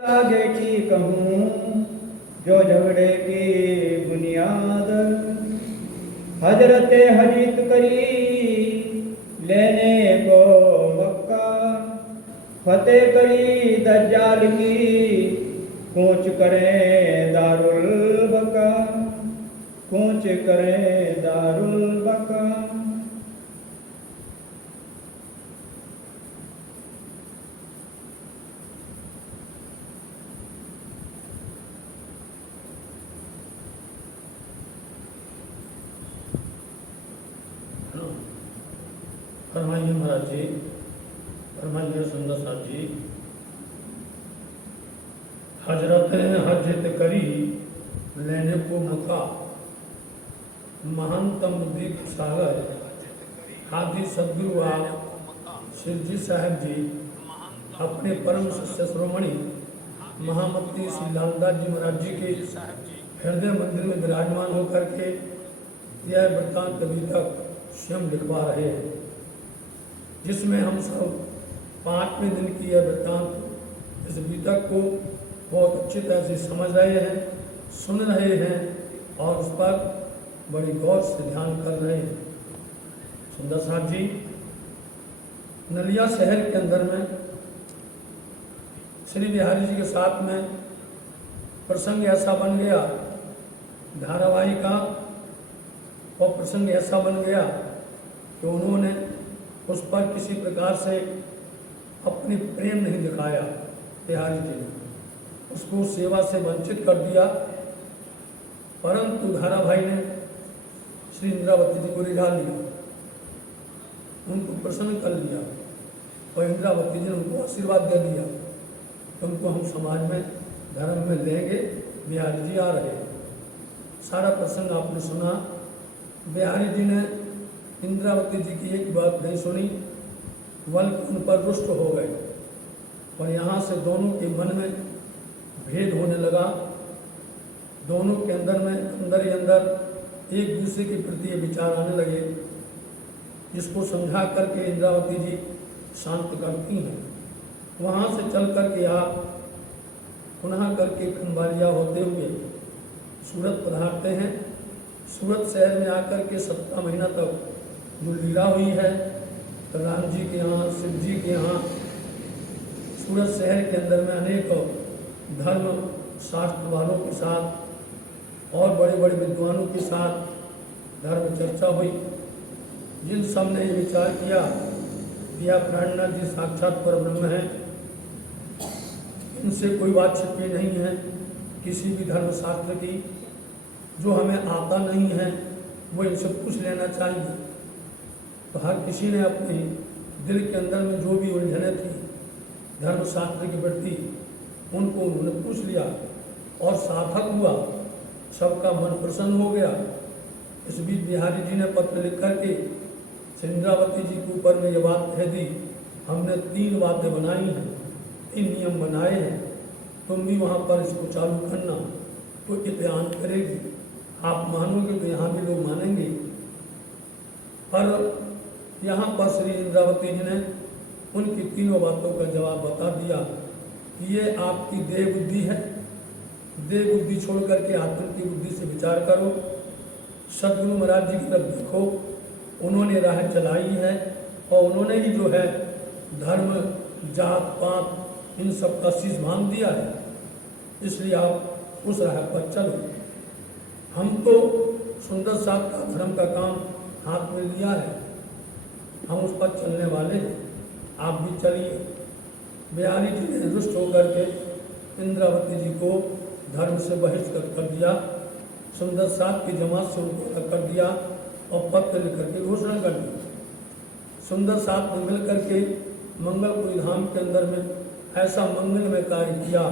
आगे की कहूँ जो झगड़े की बुनियाद, हजरत हजीत करी लेने को मक्का, फतेह करी दज्जाल की कूच करें दारुल बका, कूच करें दारुल बका। फरमाइए महाराज जी, फरमाइए सुंदर साहब जी। हजरत हजत करी लेने को मक्का, महानतम बुद्धि सागर हादी सदगुरु शिवजी साहब जी अपने परम शिष्य श्रोमणी महामती श्री लालदास जी महाराज जी के हृदय मंदिर में विराजमान होकर के यह वृत्तांत अभी तक स्वयं लिखवा रहे हैं, जिसमें हम सब 5वें दिन की यह वृत्तांत इस बीतक को बहुत अच्छी तरह से समझ रहे हैं, सुन रहे हैं और उस पर बड़ी गौर से ध्यान कर रहे हैं। सुंदर साहब जी, नलिया शहर के अंदर में श्री बिहारी जी के साथ में प्रसंग ऐसा बन गया, धारावाहिक का और प्रसंग ऐसा बन गया कि उन्होंने उस पर किसी प्रकार से अपनी प्रेम नहीं दिखाया। बिहारी जी ने उसको सेवा से वंचित कर दिया, परंतु धारा भाई ने श्री इंद्रावती जी को रिझा लिया, उनको प्रसन्न कर लिया और इंद्रावती जी ने उनको आशीर्वाद दे दिया कि उनको हम समाज में धर्म में लेंगे। बिहारी जी आ रहे हैं, सारा प्रसंग आपने सुना। बिहारी जी ने इंद्रावती जी की एक बात नहीं सुनी, बल्कि उन पर रुष्ट हो गए और यहाँ से दोनों के मन में भेद होने लगा। दोनों के अंदर में अंदर ही अंदर एक दूसरे के प्रति ये विचार आने लगे, जिसको समझा करके इंद्रावती जी शांत करती हैं। वहाँ से चल करके आप पुनः करके खंबालिया होते हुए सूरत पधारते हैं। सूरत शहर में आकर के 7वां महीना तक जो लीला हुई है राम जी के यहाँ, शिव जी के यहाँ, सूरत शहर के अंदर में अनेक धर्म शास्त्र वालों के साथ और बड़े बड़े विद्वानों के साथ धर्म चर्चा हुई, जिन सब ने ये विचार किया कि यह प्राणनाथ जी साक्षात परब्रह्म हैं, इनसे कोई बात छिपी नहीं है किसी भी धर्म शास्त्र की, जो हमें आता नहीं है वो इनसे पूछ लेना चाहिए। तो हर किसी ने अपने दिल के अंदर में जो भी उलझने थी धर्म शास्त्र के प्रति, उनको उन्होंने पूछ लिया और सार्थक हुआ, सबका मन प्रसन्न हो गया। इस बीच बिहारी जी ने पत्र लिख करके इंद्रावती जी के ऊपर में ये बात कह दी, हमने 3 बातें बनाई हैं, 3 नियम बनाए हैं, तुम भी वहाँ पर इसको चालू करना तो ये ध्यान करेगी। आप मानोगे तो यहाँ भी लोग मानेंगे। पर यहाँ पर श्री इंद्रावती जी ने उनकी 3 बातों का जवाब बता दिया कि ये आपकी देह बुद्धि है, देह बुद्धि छोड़ करके आत्म की बुद्धि से विचार करो। सदगुरु महाराज जी की तरफ देखो, उन्होंने राह चलाई है और उन्होंने ही जो है धर्म जात पात इन सब का शीश बांध दिया है, इसलिए आप उस राह पर चलो। हम तो सुंदर साहब का धर्म का काम हाथ में लिया है, हम उस पर चलने वाले हैं, आप भी चलिए। बिहारी जी ने रुष्ट होकर के इंद्रावती जी को धर्म से बहिष्कृत कर दिया, सुंदर साहब की जमात से उनको अलग कर दिया और पत्र लिख करके घोषणा कर दी। सुंदर साहब ने मिल करके मंगलपुरी धाम के अंदर में ऐसा मंगलमय कार्य किया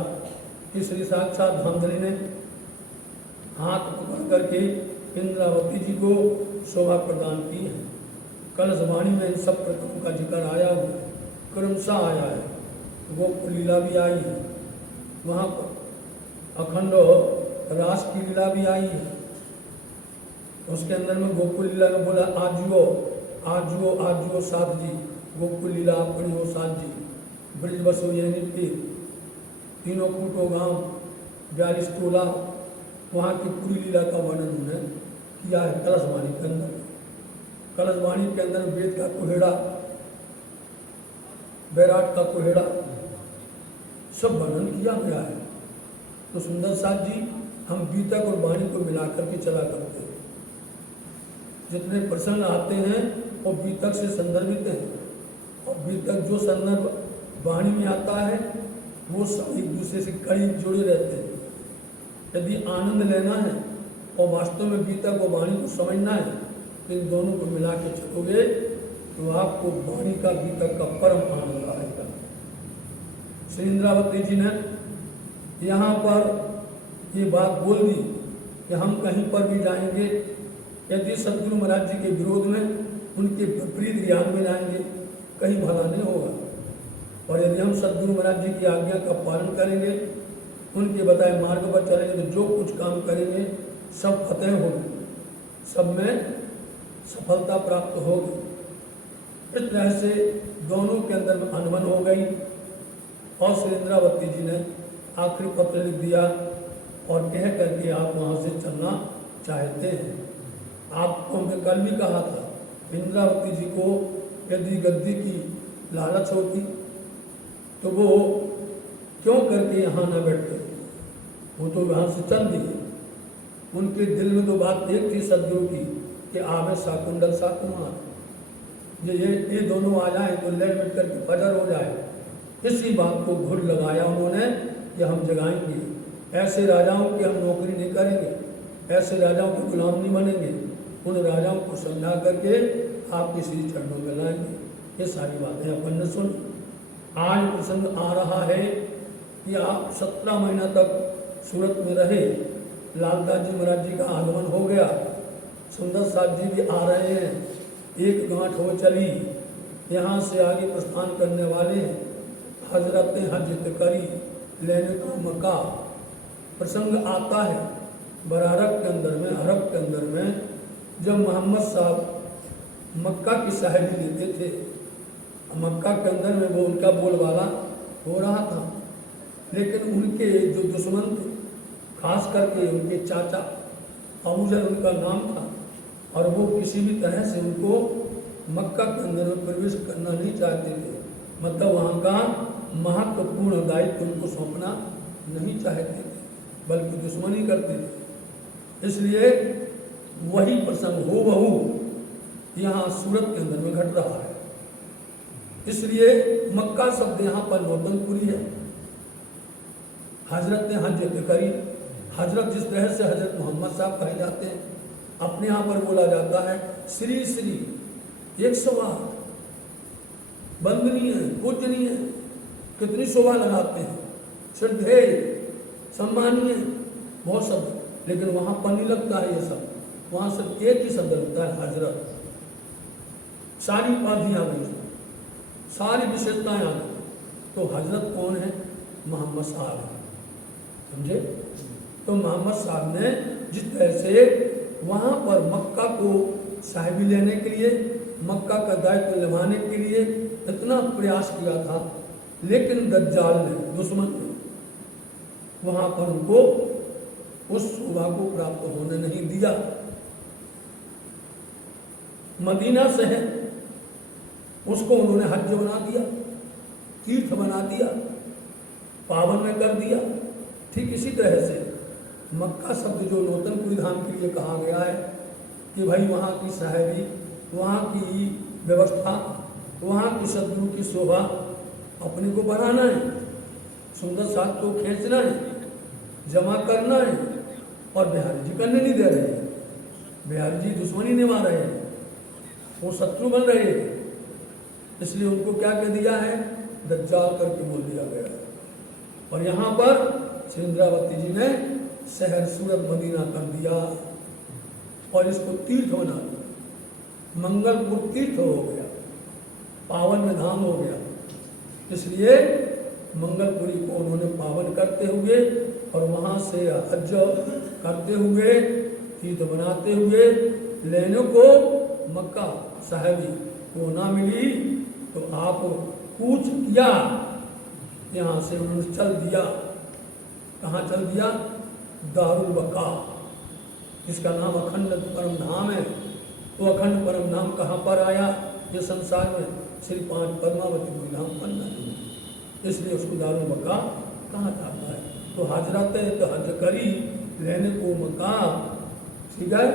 कि श्री साक्षात धामधनी ने हाथ पकड़ करके इंद्रावती जी को शोभा प्रदान की है। कलशवाणी में इन सब प्रकारों का जिक्र आया हुआ है, क्रमशः आया है, गोकुल लीला भी आई है, वहाँ पर अखंड रास की लीला भी आई है। उसके अंदर में गोकुल लीला में बोला आजुओ आजुओ आजुओ साध जी, गोकुल लीला अपनी हो साध जी, ब्रज बसो ये नित्य। तीनों कूटो गांव 42 टोला, वहाँ की पूरी लीला का वर्णन उन्होंने किया है कलशवाणी के अंदर। कलशवाणी के अंदर वेद का कोहेड़ा, बैराट का कोहेड़ा सब वर्णन किया गया है। तो सुंदर साथ जी हम गीतक और वाणी को मिलाकर के चला करते हैं। जितने प्रसंग आते हैं वो गीतक से संदर्भित हैं और गीतक जो संदर्भ वाणी में आता है वो सब एक दूसरे से करीब जुड़े रहते हैं। यदि आनंद लेना है और वास्तव में गीतक और वाणी को समझना है तो इन दोनों को मिला के चलोगे तो आपको वाणी का गीतक का परम आनंद आएगा। श्री इंद्रावती जी ने यहाँ पर ये बात बोल दी कि हम कहीं पर भी जाएंगे, यदि सदगुरु महाराज जी के विरोध में उनके विपरीत ज्ञान में जाएंगे कहीं भला नहीं होगा। और यदि हम सदगुरु महाराज जी की आज्ञा का पालन करेंगे, उनके बताए मार्ग पर चलेंगे तो जो कुछ काम करेंगे सब फतेह होगी, सब में सफलता प्राप्त होगी। इस तरह से दोनों के अंदर में अनबन हो गई और श्री इंद्रावती जी ने आखिरी पत्र लिख दिया और कह करके आप वहाँ से चलना चाहते हैं। आपको हमने कल भी कहा था इंद्रावती जी को यदि गद्दी की लालच होती तो वो क्यों करके यहाँ न बैठते, वो तो यहाँ से चल दिए। उनके दिल में तो बात एक थी सदगुरु की कि आवे शाकुंडल शाकुमार, ये दोनों आ जाए तो लड़ मिट करके फजर हो जाए। इसी बात को घुड़ लगाया उन्होंने कि हम जगाएंगे, ऐसे राजाओं की हम नौकरी नहीं करेंगे, ऐसे राजाओं के गुलाम नहीं बनेंगे, उन राजाओं को समझा करके आपके श्री चरणों में लाएंगे। ये सारी बातें अपन ने सुन। आज प्रसंग आ रहा है कि आप 17 महीना तक सूरत में रहे, लालदास जी महाराज जी का आगमन हो गया, सुंदर साथ जी भी आ रहे हैं, एक गांठ हो चली, यहाँ से आगे प्रस्थान करने वाले हजरत हज करी लेने को मक्का। प्रसंग आता है बरारक के अंदर में, अरब के अंदर में, जब मोहम्मद साहब मक्का की साहिबी लेते थे, मक्का के अंदर में वो उनका बोलबाला हो रहा था, लेकिन उनके जो दुश्मन थे, खास करके उनके चाचा अबूजर उनका नाम था, और वो किसी भी तरह से उनको मक्का के अंदर में प्रवेश करना नहीं चाहते थे, मतलब वहाँ का महत्वपूर्ण दायित्व उनको सौंपना नहीं चाहते थे, बल्कि दुश्मनी करते थे। इसलिए वही प्रसंग हो बहू यहाँ सूरत के अंदर में घट रहा है। इसलिए मक्का शब्द यहाँ पर नौतनपुरी है। हजरत ने हज करी, हजरत जिस तरह से हजरत मोहम्मद साहब कहे जाते हैं, अपने यहाँ पर बोला जाता है श्री श्री 108, वंदनीय पूजनीय, कितनी शोभा लगाते हैं, श्रद्धेय सम्मानीय, बहुत शब्द, लेकिन वहाँ पर नहीं लगता है ये सब, वहाँ सिर्फ एक ही शब्द लगता है हजरत। सारी उपाधियाँ आ गई, सारी विशेषताएं आ गई, तो हजरत कौन है? मोहम्मद साहब है, समझे? तो मोहम्मद साहब ने जिस तरह से वहाँ पर मक्का को साहिबी लेने के लिए, मक्का का दायित्व निभाने के लिए इतना प्रयास किया था, लेकिन दज्जाल ने, दुश्मन ने वहाँ पर उनको उस शोभा को प्राप्त होने नहीं दिया। मदीना शहर उसको उन्होंने हज बना दिया, तीर्थ बना दिया, पावन में कर दिया। ठीक इसी तरह से मक्का शब्द जो नौतनपुरी धाम के लिए कहा गया है कि भाई वहाँ की साहिबी, वहाँ की व्यवस्था, वहाँ की सदगुरु की शोभा अपने को बढ़ाना है, सुंदर साथ को खींचना है, जमा करना है, और बिहारी जी करने नहीं दे रहे हैं। बिहारी जी दुश्मनी निभा रहे हैं, वो शत्रु बन रहे हैं, इसलिए उनको क्या कह दिया है? दज्जाल करके बोल दिया गया है। और यहाँ पर श्री इंद्रावती जी ने शहर सूरत मदीना कर दिया और इसको तीर्थ बना दिया, मंगलपुर तीर्थ हो गया, पावन में धाम हो गया। इसलिए मंगलपुरी को उन्होंने पावन करते हुए और वहाँ से हज करते हुए, तीर्थ बनाते हुए, लेने को मक्का साहिबी को ना मिली तो आप कूच किया, यहाँ से उन्होंने चल दिया। कहाँ चल दिया? दारुल बका, जिसका नाम अखंड परम धाम है। वो अखंड परम धाम कहाँ पर आया? ये संसार में श्री 5 पद्मावती गुरु धाम बनना है, इसलिए उसको दारुल बका कहा जाता है। तो हाजराते तो हज करी रहने को मका, ठीक है,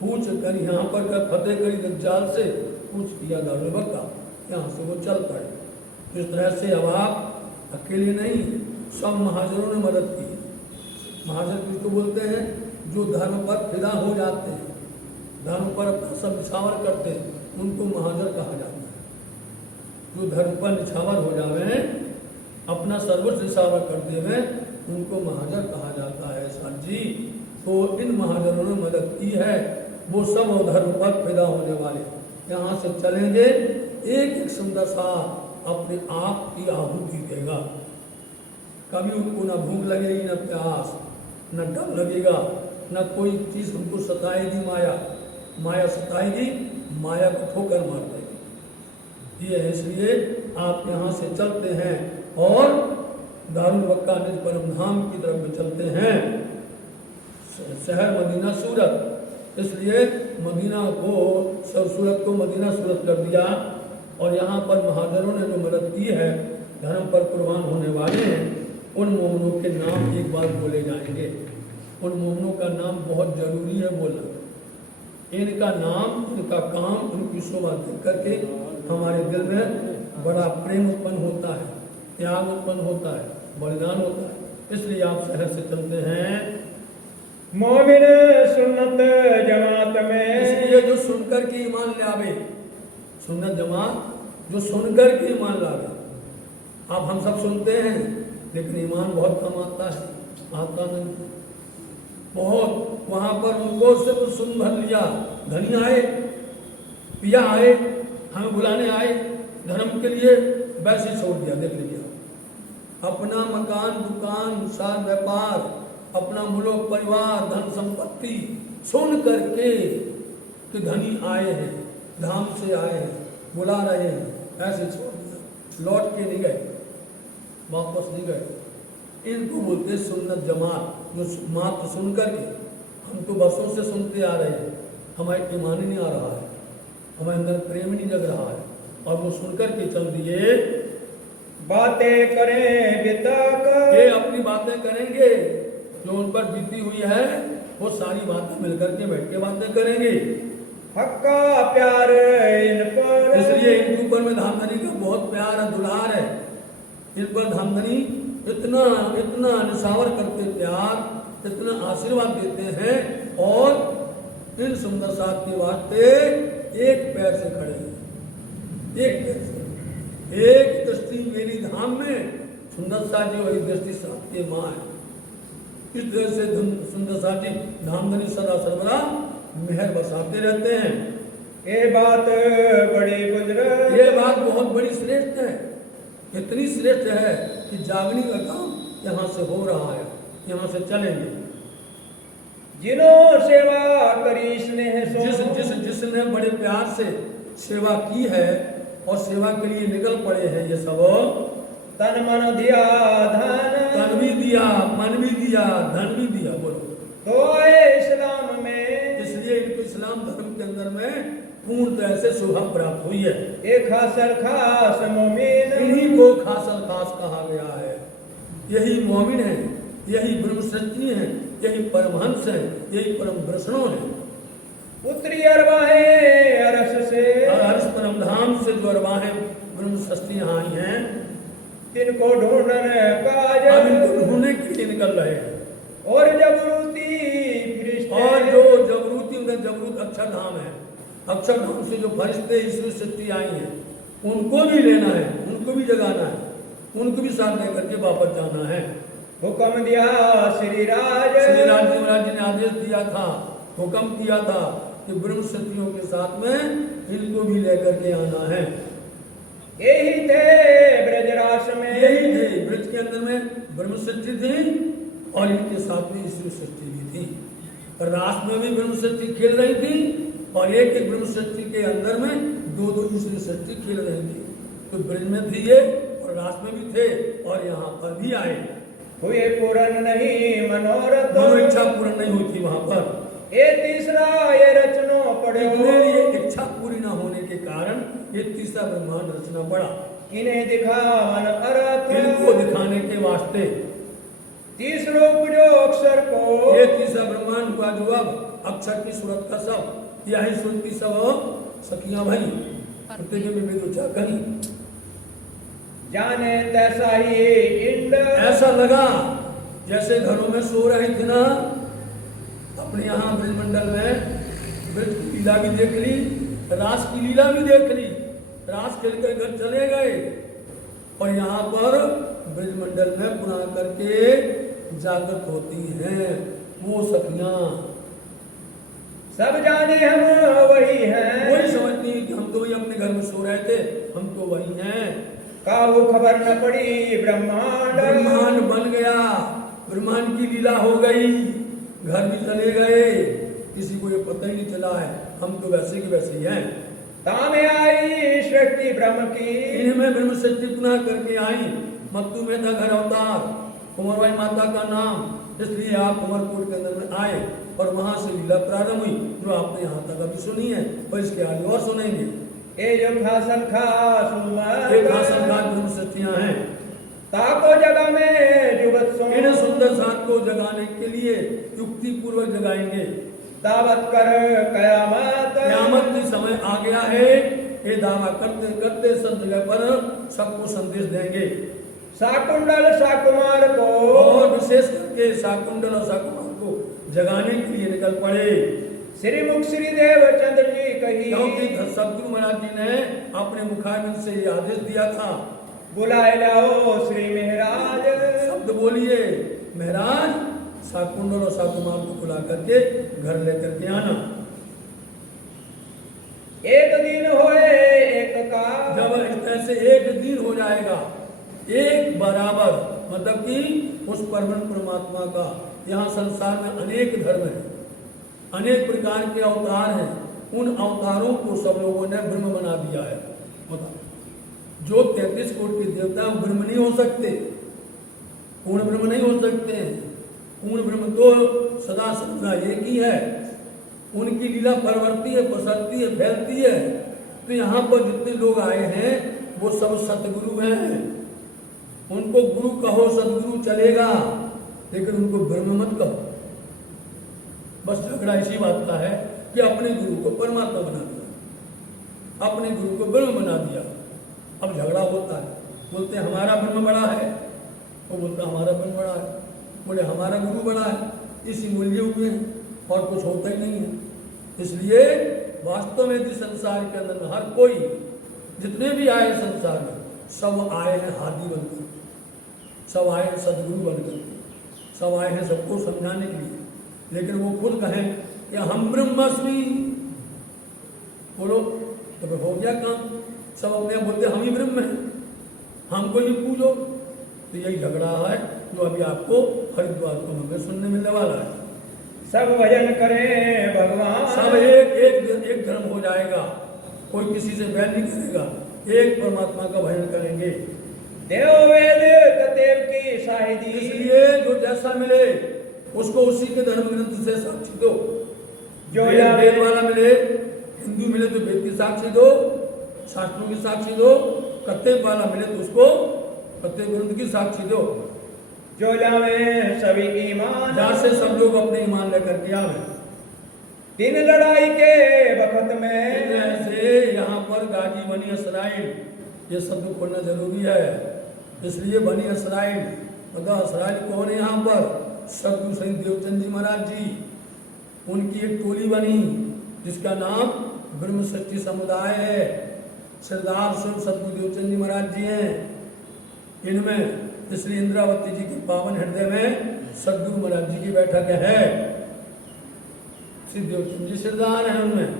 पूछ करी यहाँ पर कर फतेह करी दज्जाल से पूछ किया दारुल बका, यहाँ से वो चल पड़े। इस तरह से अब आप अकेले नहीं, सब महाजनों ने मदद की। महाजन किसको बोलते हैं? जो धर्म पर फिदा हो जाते हैं, धर्म पर अपना सब निछावर करते हैं, उनको महाजन कहा जाता है। जो धर्म पर निछावर हो जावे, अपना सर्वस्व निछावर कर देवे, उनको महाजन कहा जाता है। साथ जी, तो इन महाजनों ने मदद की है, वो सब धर्म पर फिदा होने वाले यहाँ से चलेंगे। एक एक सुंदर सा अपने आप की आहुति देगा। कभी उनको ना भूख लगेगी, न प्यास, न डर लगेगा, न कोई चीज उनको सताएगी। माया सताएगी, माया को ठोकर मार देगी। ये है, इसलिए आप यहाँ से चलते हैं और दारुल बक्का निज परम धाम की तरफ में चलते हैं। शहर मदीना सूरत, इसलिए मदीना को सूरत को मदीना सूरत कर दिया। और यहाँ पर महाजनों ने जो मदद की है, धर्म पर कुर्बान होने वाले हैं, उन मोमिनों के नाम एक बार बोले जाएंगे। उन मोमिनों का नाम बहुत जरूरी है बोलना। इनका नाम, इनका काम, इनकी शोभा देख करके हमारे दिल में बड़ा प्रेम उत्पन्न होता है, त्याग उत्पन्न होता है, बलिदान होता है। इसलिए आप शहर से चलते हैं। मोमिन सुन्नत जमात में, इसलिए जो सुनकर के ईमान ले आवे, सुन्नत जमात जो सुनकर के ईमान लावे। आप हम सब सुनते हैं, लेकिन ईमान बहुत कम आता है, आता नहीं बहुत। वहां पर उनको सिर्फ सुन भर लिया, धनी आए, पिया आए, हमें बुलाने आए धर्म के लिए, वैसे छोड़ दिया। देख लीजिए, अपना मकान, दुकान, सार व्यापार, अपना मुल्क, परिवार, धन संपत्ति सुन करके कि धनी आए हैं, धाम से आए हैं, बुला रहे हैं, ऐसे छोड़ दिया, लौट के नहीं गए, वापस नहीं गए। इनको बोलते सुन्नत जमात, जो मात्र सुन करके। हम तो बरसों से सुनते आ रहे हैं, हमारे ईमान ही नहीं आ रहा है, हमारे अंदर प्रेम ही नहीं जग रहा है, और वो सुन करके चल दिए। बातें करें बिताकर, ये अपनी बातें करेंगे, जो उन पर बीती हुई है वो सारी बातें मिलकर के बैठ के बातें करेंगे। हक्का प्यार इन पर, इसलिए इनके ऊपर में धामधनी का बहुत प्यार है, दुलार है। इन पर धामधनी इतना इतना निशावर करते, प्यार इतना आशीर्वाद देते हैं, और इन सुंदर साथ के वास्ते एक पैर से खड़े हैं, एक पैर से। एक दृष्टि मेरी धाम में सुंदर सा जी, वही दृष्टि साथ के माँ है। इस तरह से सुंदर सा जी धामधनी सदा सर्वदा मेहर बसाते रहते हैं। ये बात बड़ी गुजर, ये बात बहुत बड़ी श्रेष्ठ है, इतनी श्रेष्ठ है कि जागने का काम यहाँ से हो रहा है, यहाँ से चलेंगे। जिन्हों सेवा करी स्नेह सो, जिसने बड़े प्यार से सेवा की है और सेवा के लिए निकल पड़े हैं, ये सब तन मन दिया धन, तन भी दिया, मन भी दिया, धन भी दिया। बोलो तो आए इस्लाम में, इसलिए इनको इस्लाम धर्म के अंदर में पूर्ण तरह से शोभा प्राप्त हुई है। एक खासर खास मोमिन, इन्हीं को खासल खास कहा गया है। यही मोमिन है, यही ब्रह्मसच्ची है, यही परमहंस है, यही परम दर्शनों है। उत्तरी अरवाहें अरस से, अरस परम धाम से जो अरवाहें ब्रह्मसच्चियां आई हैं, तिनको ढूंढने काज, अब इनको ढूंढने के लिए निकल रहे हैं। और जबरूती फरिश्ते, और जो जबरूती, उनका जबरूत अक्षरधाम है, अक्षरधाम से जो फरिश्ते ईश्वर शक्ति आई हैं, उनको भी लेना है, उनको भी जगाना है, उनको भी साथ लेकर के वापस जाना है। हुक्म दिया श्री राज महाराज जी ने आदेश दिया था, हुक्म किया था कि ब्रह्म शक्तियों के साथ में इनको भी लेकर के आना है। यही थे ब्रजरास में, यही थे ब्रज के अंदर में ब्रह्म शक्ति थी, और इनके साथ में ईश्वर शक्ति भी थी। रास में भी ब्रह्म शक्ति खेल रही थी, और एक एक ब्रह्म शक्ति के अंदर में दो दो ईश्वर शक्ति खेल रही थी। तो ब्रज में भी ये और रास में भी थे, और यहाँ पर भी आए। हुए पूर्ण नहीं मनोरथ। मनो इच्छा पूर्ण नहीं हुई थी वहां पर। ये तीसरा ये रचनो इतने पड़ो। लिए इच्छा पूरी न होने के कारण ये तीसरा ब्रह्मांड रचना पड़ा। इन्हें दिखावन अर्थ। इनको दिखाने के वास्ते तीसरो उपजो अक्षर को। ये तीसरा ब्रह्मांड हुआ जो अब अक्षर की सूरत का सब यही सूरत की सब सखियां भाई प्रत्येक में विदुचा कहीं जाने तैसा ही इंड। ऐसा लगा जैसे घरों में सो रहे थे ना, अपने यहाँ ब्रजमंडल में ब्रज की लीला भी देख ली, रास की लीला भी देख ली, रास खेल कर घर चले गए और यहाँ पर ब्रजमंडल में पुनः करके जागृत होती हैं वो सखियां। सब जाने हम वही हैं। वही समझती कि हम तो वही अपने घर में सो रहे थे, हम तो वही हैं। काहू खबर न पड़ी ब्रह्मांड। ब्रह्मांड बन गया, ब्रह्मांड की लीला हो गई, घर भी चले गए, किसी को ये पता ही नहीं चला है, हम तो वैसे के वैसे ही हैं। तामे आई सृष्टि ब्रह्म की। इनमें ब्रह्म सृष्टि पुनः करके आई। मत्तू में था घर अवतार, कुंवरबाई माता का नाम, इसलिए आप कुंवरकोट के अंदर में आए और वहां से लीला प्रारंभ हुई जो आपने यहाँ तक अभी सुनी है और इसके आगे और सुनेंगे। ये जो खासन खास उम्र। एक खासन खास ब्रह्म सृष्टियां हैं। ताको जगह में जुगत सो। इन सुंदर साथ को जगाने के लिए युक्ति पूर्वक जगाएंगे। दावत कर कयामत। कयामत की समय आ गया है, ये दावा करते करते सब जगह पर सबको संदेश देंगे। शाकुंडल शाकुमार को। और विशेष करके शाकुंडल और शाकुमार को जगाने के लिए निकल पड़े। श्री मुख श्री देव चंद्र जी कही। क्योंकि सदगुरु महाराज जी ने अपने मुखारविंद से ये आदेश दिया था, बुलाए लाओ श्री महाराज। शब्द बोलिए, महाराज शाकुंडल और शाकुमार को बुला करके घर लेकर के आना। एक दिन होए एक का। जब ऐसे एक दिन हो जाएगा, एक बराबर, मतलब कि उस परम परमात्मा का यहाँ संसार में अनेक धर्म है, अनेक प्रकार के अवतार हैं, उन अवतारों को सब लोगों ने ब्रह्म बना दिया है। जो 33 कोटि के देवता हैं ब्रह्म नहीं हो सकते, पूर्ण ब्रह्म नहीं हो सकते हैं। पूर्ण ब्रह्म तो सदा सर्वदा एक ही है, उनकी लीला परवर्ती है, प्रसरती है, फैलती है। तो यहाँ पर जितने लोग आए हैं वो सब सतगुरु हैं, उनको गुरु कहो, सदगुरु चलेगा, लेकिन उनको ब्रह्म मत कहो। बस झगड़ा इसी बात का है कि अपने गुरु को परमात्मा बना दिया, अपने गुरु को ब्रह्म बना दिया। अब झगड़ा होता है, बोलते हैं हमारा ब्रह्म बड़ा है, वो बोलता हमारा ब्रह्म बड़ा है, बोले हमारा गुरु बड़ा है, इसी मूल्य हुए हैं और कुछ होता ही नहीं है। इसलिए वास्तव में इस संसार के अंदर हर कोई, जितने भी आए संसार में, सब आए हैं हादी बनकर, सब आए हैं सदगुरु बनकर, सब आए हैं सबको समझाने के लिए। लेकिन वो खुद कहें कि हम ब्रह्मास्मि, बोलो तो हो गया काम। सब अपने बोलते हम ही ब्रह्म हैं, हमको ही पूजो। तो यही झगड़ा है जो अभी आपको हरिद्वार को हमें सुनने मिलने वाला है। सब भजन करें भगवान। सब एक धर्म हो जाएगा, कोई किसी से बैर नहीं करेगा, एक परमात्मा का भजन करेंगे। देव वेद कतेव की शाहिदी। इसलिए जो जैसा मिले उसको उसी के धर्म ग्रंथ से साक्षी दो। जो वेद वाला मिले, हिंदू मिले तो वेद की साक्षी दो, शास्त्रों की साक्षी दो, कत्तेव वाला मिले तो उसको कत्तेव ग्रंथ की साक्षी दो। जो जावे सभी ईमान। जहाँ से सब लोग अपने ईमान लेकर के आवे। तीन लड़ाई के वक्त में ऐसे यहाँ पर गाजी बनी इसराइल, ये शब्द खोलना जरूरी है। इसलिए बनी इसराइल, मतलब इसराइल कौन है यहाँ पर? सदगुरु श्री देवचंद जी महाराज जी, उनकी एक टोली बनी जिसका नाम ब्रह्म सृष्टि समुदाय है। सरदार स्वयं सदगुरु देवचंद जी महाराज जी हैं इनमें। इसलिए इंद्रावती जी के पावन हृदय में सदगुरु महाराज जी की बैठक है। श्री देवचंद जी सरदार हैं उनमें।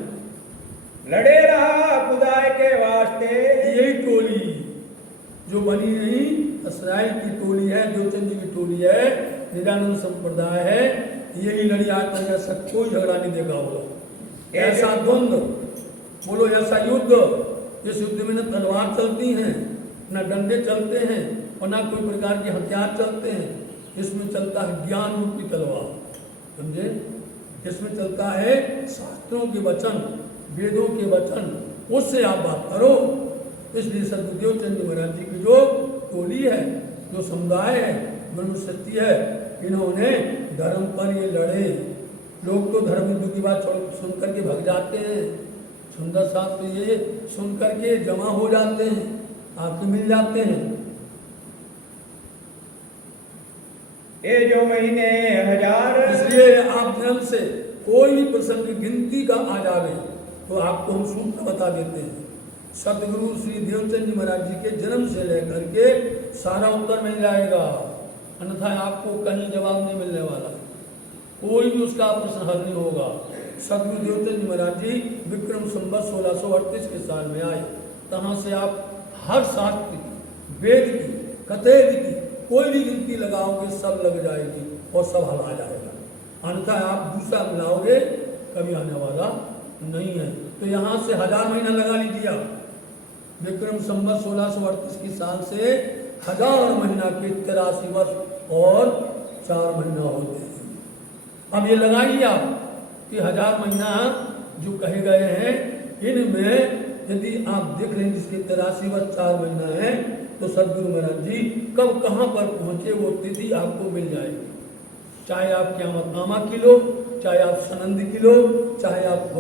लड़े रहा खुदाई के वास्ते। यही टोली जो बनी रही इसराइल की टोली है, देवचंद जी की टोली है, निरानंद संप्रदाय है। यही लड़ी आज तक ऐसा कोई झगड़ा नहीं देखा होगा, ऐसा द्वंद्व, बोलो ऐसा युद्ध। जिस युद्ध में न तलवार चलती हैं, न डंडे चलते हैं और न कोई प्रकार के हथियार चलते हैं, इसमें चलता है ज्ञान रूपी तलवार, समझे। इसमें चलता है शास्त्रों के वचन, वेदों के वचन, उससे आप बात करो। इसलिए सदगुरुदेव चंद जी महाराज जी की जो टोली है, जो समुदाय है, मनुष्य है, इन्होंने धर्म पर ये लड़े। लोग तो धर्म युद्ध की बात सुन करके भग जाते हैं, सुंदर शास्त्र ये सुन करके जमा हो जाते हैं, आपसे मिल जाते हैं। ये जो महीने हजार, इसलिए आप ध्यान से कोई भी प्रसंग गिनती का आ जावे तो आपको हम सूत्र बता देते हैं। सदगुरु श्री देवचंद जी महाराज जी के जन्म से लेकर के सारा उत्तर मिल जाएगा, अन्यथा आपको कहीं जवाब नहीं मिलने वाला, कोई भी उसका प्रश्न हल नहीं होगा। सदगुरु देवचंद जी महाराज जी विक्रम संवत 1638 के साल में आए, तहाँ से आप हर शास्त्र की, वेद की, कथेद की कोई भी गिनती लगाओगे सब लग जाएगी और सब हल आ जाएगा, अन्यथा आप दूसरा मिलाओगे कभी आने वाला नहीं है। तो यहाँ से 1000 महीना लगा लीजिए आप, विक्रम संवत 1638 की साल से 1000 महीना के 83 वर्ष और 4 महीना होते हैं। अब ये लगाइए आप कि 1000 महीना जो कहे गए हैं, इनमें यदि आप देख रहे हैं जिसके 83 वर्ष 4 महीना है, तो सदगुरु महाराज जी कब कहाँ पर पहुँचे वो तिथि आपको मिल जाएगी। चाहे आप क्यामतनामा की लो, चाहे आप सनंद की लो, चाहे आप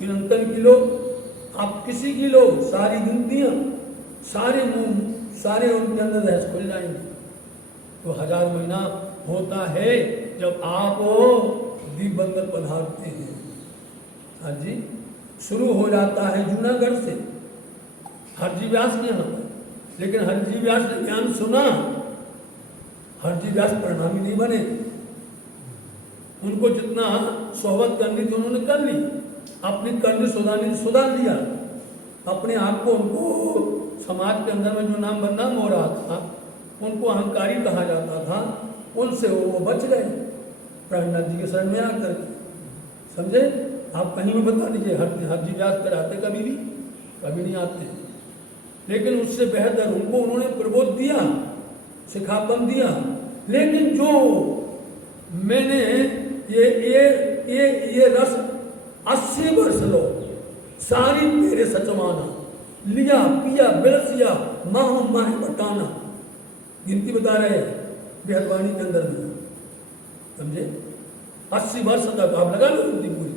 किरंतन की लो, आप किसी की लो, सारी गिनतियाँ, सारे उनके अंदर रहस्य खुल जाएंगे। तो 1000 महीना होता है जब आप दीप बंदर पधारते हैं। हाँ जी, शुरू हो जाता है जूनागढ़ से, हरजी व्यास के यहाँ, लेकिन हरजी व्यास ने ज्ञान सुना, हरजी व्यास परिणामी नहीं बने, उनको जितना सोहबत करनी थी उन्होंने कर ली, अपनी करनी सुधार लिया, अपने आप को, उनको समाज के अंदर में जो नाम बदनाम हो रहा था, उनको अहंकारी कहा जाता था, उनसे वो बच गए प्रहलाद जी के शरण में आकर के, समझे। आप कहीं भी बता दीजिए हरजी व्यास पर आते कभी नहीं आते, लेकिन उससे बेहतर उनको उन्होंने प्रबोध दिया, सिखापन दिया। लेकिन जो मैंने ये रस 80 वर्ष लो, सारी तेरे सचवाना, लिया पिया बिलसिया माह बटाना, गिनती बता रहे बेहदवानी के अंदर में, समझे। 80 वर्ष तक आप लगा लो गिनती पूरी,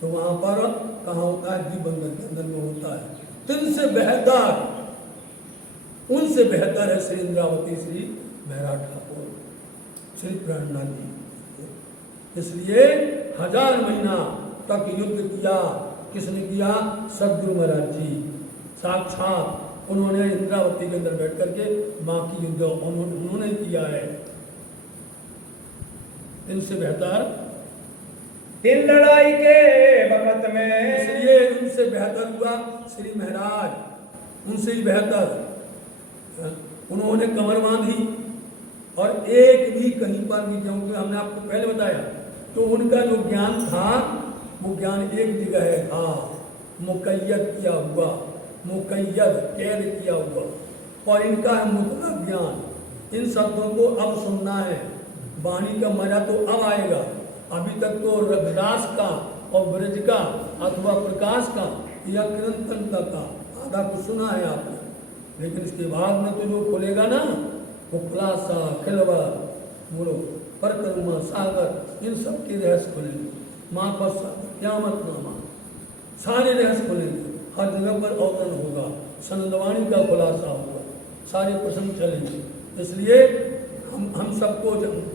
तो वहां पर कहाँ होता है, दीप बंदर के अंदर में होता है। तिनसे बेहतर, उनसे बेहतर है श्री इंद्रावती श्री महराज ठाकुर, श्री प्रहलाद जी। इसलिए 1000 महीना तक युद्ध किया, किसने किया, सदगुरु महाराज जी साक्षात उन्होंने इंद्रावती के अंदर बैठ करके माँ की युद्ध उन्होंने किया है। इनसे बेहतर दिन लड़ाई के वक्त में, इसलिए उनसे बेहतर हुआ श्री महाराज, उनसे ही बेहतर। उन्होंने कमर बांधी और एक भी कहीं पर भी, क्योंकि हमने आपको पहले बताया, तो उनका जो ज्ञान था वो ज्ञान एक जगह है, मुकैयद किया हुआ, मुकैयद कैद किया हुआ, और इनका है मुतलक ज्ञान। इन शब्दों को अब सुनना है, वाणी का मजा तो अब आएगा। अभी तक तो रस का और ब्रज का अथवा प्रकाश का या किरंतन का आधा को सुना है आपने, लेकिन इसके बाद में तो जो खुलेगा ना, वो खुलासा, खिलवा, बोलो परकर्मा, सागर, इन सब के रहस्य खुलेंगे। माँ पर क्यामतनामा, सारे रहस्य खुलेंगे, हर जगह पर अवतरण होगा, सनंदवाणी का खुलासा होगा, सारे प्रसंग चलेंगे। इसलिए हम सबको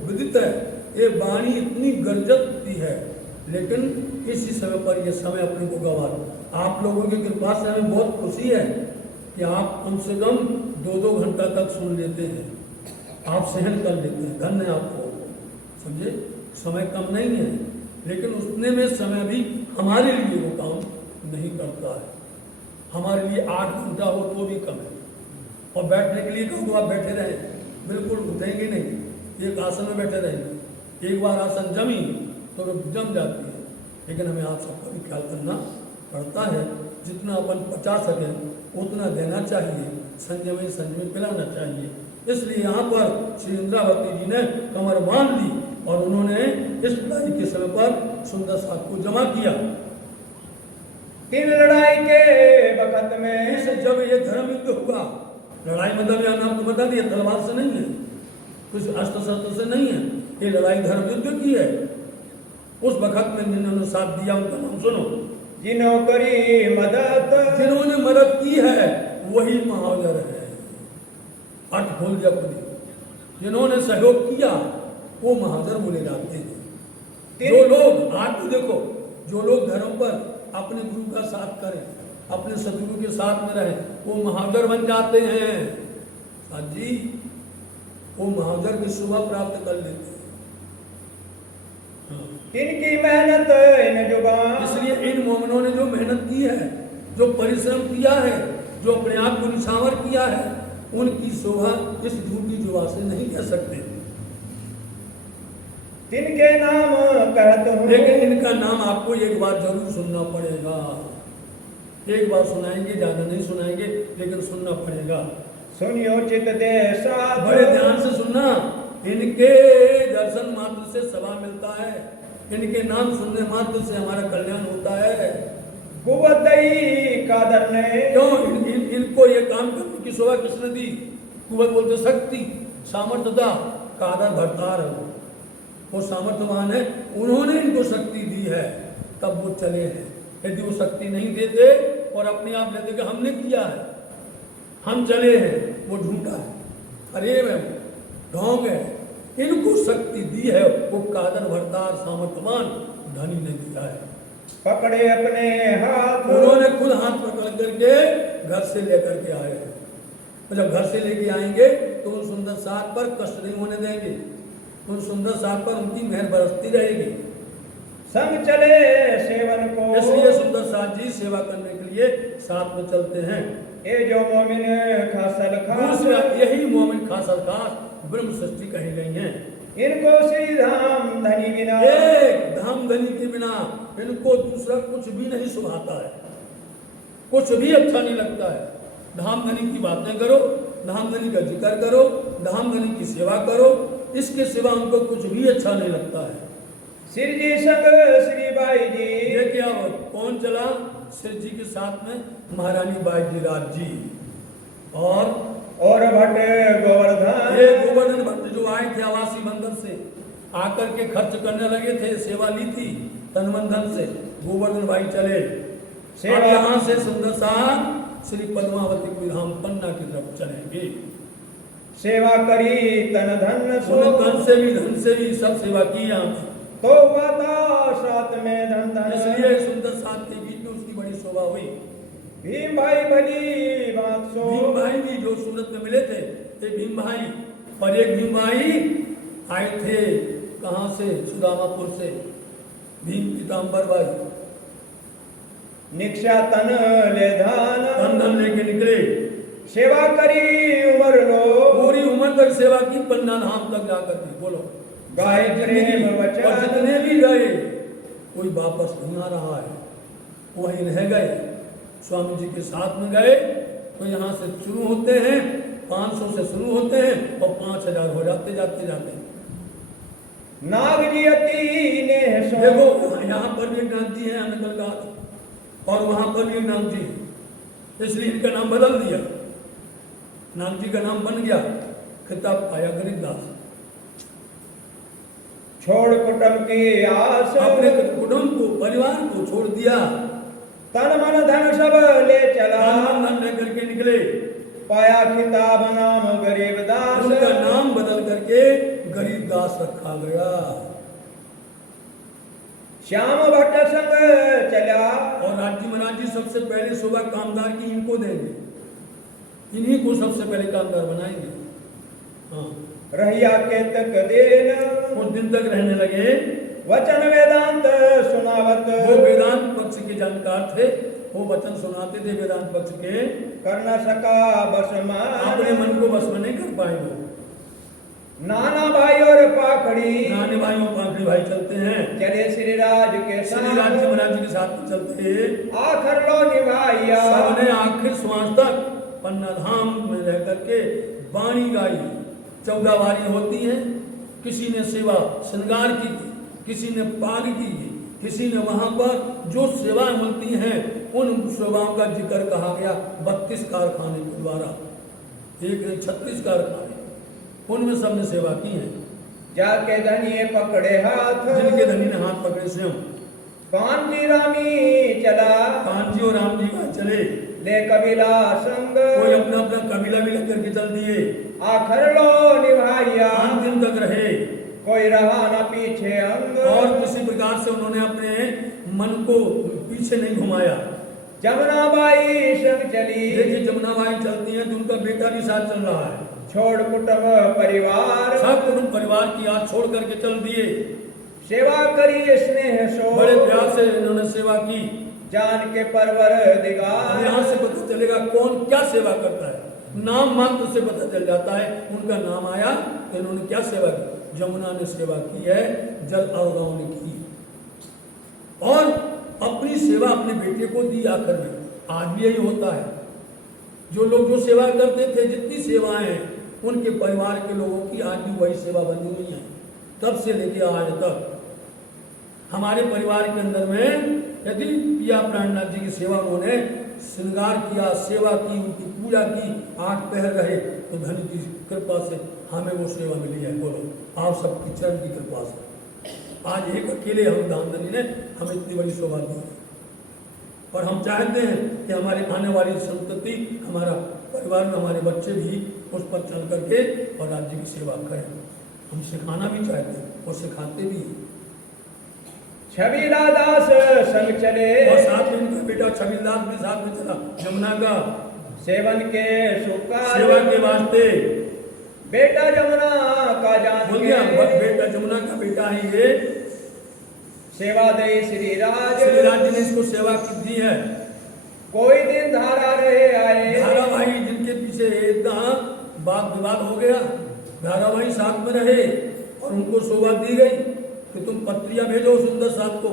विदित है, ये वाणी इतनी गर्जती है, लेकिन इसी समय पर यह समय अपने को गवा। आप लोगों की कृपा से हमें बहुत खुशी है कि आप कम से कम 2-2 घंटा तक सुन लेते हैं, आप सहन कर लेते हैं, धन्य आपको, समझे। समय कम नहीं है, लेकिन उतने में समय भी हमारे लिए वो काम नहीं करता है। हमारे लिए 8 घंटा हो तो भी कम है, और बैठने के लिए कहो तो आप बैठे रहें, बिल्कुल उठेंगे नहीं, एक आसन में बैठे रहेंगे। एक बार आसन जमी तो जम जाती है, लेकिन हमें आप सबका भी ख्याल करना पड़ता है। जितना अपन पचा सकें उतना देना चाहिए, संजय में पिलाना चाहिए। इसलिए यहाँ पर श्री इंद्रावती जी ने कमर बांध ली और उन्होंने इस लड़ाई के समय पर सुंदर साथ को जमा किया। तीन लड़ाई के वक्त में इस जब ये धर्म युद्ध हुआ, लड़ाई मतलब यह आपको बता दिया तलवार से नहीं है, कुछ अस्त्र शस्त्र से नहीं है, ये लड़ाई धर्म युद्ध की है। उस वक्त में जिन्होंने साथ दिया उनका नाम सुनो। जिन्होंने मदद की है वही महावजर है। अर्थ खोल दिया खुद। जिन्होंने सहयोग किया वो महावजर बोले जाते हैं। जो लोग आज भी देखो, जो लोग धर्म पर अपने गुरु का साथ करें, अपने सदगुरु के साथ में रहे, वो महावजर बन जाते हैं। साथ जी वो महावजर की शोभा प्राप्त कर लेते हैं। इनकी मेहनत इन जुबान, इसलिए इन मोमिनों ने जो मेहनत की है, जो परिश्रम किया है, जो अपने आप को निछावर किया है, उनकी शोभा इस झूठी जुबा से नहीं कह सकते। तिनके नाम कहत हूँ, लेकिन इनका नाम आपको एक बार जरूर सुनना पड़ेगा। एक बार सुनाएंगे, ज्यादा नहीं सुनाएंगे, लेकिन सुनना पड़ेगा। सुनियो चित दे साथ, बड़े ध्यान से सुनना। इनके दर्शन मात्र से सभा मिलता है, इनके नाम सुनने मात्र से हमारा कल्याण होता है। कुवतई कादर ने, क्यों इनको ये काम करने की शोभा किसने दी? कुवत बोलते शक्ति, सामर्थ्यता, कादर भरतार है, वो सामर्थ्यवान है, उन्होंने इनको शक्ति दी है, तब वो चले हैं। यदि वो शक्ति नहीं देते और अपने आप लेते कि हमने किया है, हम चले हैं, वो झूठा है, अरे मैं ढोंग है। इनको शक्ति दी है वो कादर भरतार सामर्थ्यवान धनी ने दिया है। पकड़े अपने हाथ, उन्होंने खुद हाथ पकड़ करके घर से लेकर के आए हैं। तो जब घर से लेके आएंगे तो उन सुंदर साथ पर कष्ट नहीं होने देंगे, उन सुंदर साथ पर उनकी मेहर बरसती रहेगी। संग चले सेवन को, इसलिए सुंदर साथ जी सेवा करने के लिए साथ में चलते हैं। ये जो मोमिन खासल खास, दूसरा यही मोमिन खासल खास ब्रह्म सृष्टि कही गई है। इनको श्री धाम धनी बिना, एक धाम धनी के बिना इनको दूसरा कुछ भी नहीं सुभाता है, कुछ भी अच्छा नहीं लगता है। धाम धनी की बातें करो, धाम धनी का जिक्र करो, धाम धनी की सेवा करो, इसके सिवा उनको कुछ भी अच्छा नहीं लगता है। श्री जी संग श्री बाई जी, ये क्या हो, कौन चला? श्री जी के साथ में महारानी बाई जी राज जी और भट्ट गोवर्धन, ये गोवर्धन भट्ट जो आए थे आवासी बंदर से आकर के खर्च करने लगे थे, सेवा ली थी तनबंधन से, गोवर्धन भाई चले। अब यहाँ से सुंदर साथ श्री पद्मावती को धाम पन्ना की तरफ चलेंगे। सेवा करी तन धन सो, तन से भी धन से भी सब सेवा की यहाँ तो बता साथ में धन धन, इसलिए सुंदर साथ के बीच में उसकी बड़ी शोभा हुई। भीम भाई भली बात सो, भीम भाई भी जो सूरत में मिले थे, ये भीम भाई, और एक भीम भाई आए थे कहाँ से? सुदामापुर से, भीम पीताम्बर भाई निक्षा तन ले धान, तन धन लेके निकले, सेवा करी उम्र लो, पूरी उम्र तक सेवा की, पन्ना धाम तक जाकर के। बोलो गाय प्रेम वचन, और जितने भी गए कोई वापस नहीं आ रहा है, वहीं रह गए। स्वामी जी के साथ में गए तो यहाँ से शुरू होते हैं, 500 से शुरू होते हैं और 5000 हो जाते जाते जाते। नाग जी अति ने देखो यहाँ पर भी नाग जी है निकल का, और वहां पर भी नाग जी, इसलिए इनका नाम बदल दिया। नाग जी का नाम बन गया, खिताब पाया गरीबदास। छोड़ कुटुंब की आस, अपने कुटुंब को, परिवार को छोड़ दिया, तन मन धन सब ले चला, तन मन लेकर के निकले, पाया खिताब नाम गरीबदास, उनका नाम बदल करके गरीबदास रखा गया। श्याम भट्ट संग चला, और राज्य महाराज जी सबसे पहले शोभा कामदार की इनको देंगे, इन्हीं को सबसे पहले कामदार बनाएंगे। हाँ, रहिया के तक देन, कुछ दिन तक रहने लगे। वचन वेदांत सुनावत, वो वेदांत पक्ष के जानकार थे, वो वचन सुनाते थे वेदांत पक्ष के। कर न सका बस मान, अपने मन को बस में नहीं कर पाए वो। नाना भाई और पाखड़ी, नाने भाई और पाखड़ी भाई चलते हैं, चले श्री राज के श्री साथ, राज्य महाराज जी के साथ में चलते। आखर लो निभाइया, सबने आखिर श्वास तक पन्ना धाम में रह करके वाणी गाई, 14 वारी होती हैं। किसी ने सेवा श्रृंगार की, किसी ने पाग की, किसी ने वहां पर जो सेवाएं मिलती हैं उन सेवाओं का जिक्र कहा गया 32 कारखाने के द्वारा, एक 36 कारखाने, उनमें सबने सेवा की है। जाके धनिये पकड़े हाथ, जिनके धनी ने हाथ पकड़े से कांजी रामी चला, कांजी और राम जी का चले, ले कबीला संग, कोई अपना अपना कबीला भी लेकर के चल दिए, आखर लो निभाइया, अंतिम तक रहे, कोई रहा न पीछे अंग, और किसी प्रकार से उन्होंने अपने मन को पीछे नहीं घुमाया। जमुनाबाई संग चली, देखिए जमुनाबाई चलती हैं तो उनका बेटा भी साथ चल रहा है, छोड़ कुटुंब परिवार, सब कुटुंब परिवार की याद छोड़ करके चल दिए, सेवा करी स्नेह सो, बड़े प्यार से इन्होंने सेवा की। जान के परवर अब दिगार, यहाँ से पता चलेगा कौन क्या सेवा करता है, नाम मात्र से पता चल जाता है। उनका नाम आया तो इन्होंने क्या सेवा की, जमुना ने सेवा की है, जल अवगांव ने की, और अपनी सेवा अपने बेटे को दी आखिर में। आज भी यही होता है, जो लोग जो सेवा करते थे, जितनी सेवाएं हैं उनके परिवार के लोगों की आज भी वही सेवा बनी हुई है, तब से लेके आज तक। हमारे परिवार के अंदर में यदि पिया प्राणनाथ जी की सेवा उन्होंने श्रृंगार किया, सेवा की, उनकी पूजा की, 8 पहर रहे, तो धनी की कृपा से हमें वो सेवा मिली है। बोलो आप सबकी चरण की कृपा से आज एक अकेले हम धामधनी ने हमें इतनी बड़ी शोभा दी है, और हम चाहते हैं कि हमारे आने वाली संतति, हमारा परिवार में हमारे बच्चे भी उस पर चल करके और राज्य की सेवा करें। हम सिखाना भी चाहते हैं और सिखाते भी हैं। छबीला दास संग चले, और साथ में उनका बेटा छबीलदास भी साथ में चला, जमुना का सेवन के सुकार, सेवा के वास्ते। बेटा जमुना का जान बोल के, गया बेटा जमुना का बेटा है ये, सेवा दे श्री राज, श्री राज ने इसको सेवा की दी है। कोई दिन धारा रहे आए, धारावाही जिनके पीछे एकदम वाद विवाद हो गया, धारावाही साथ में रहे और उनको शोभा दी गई कि तुम पत्रियां भेजो सुंदर साथ को,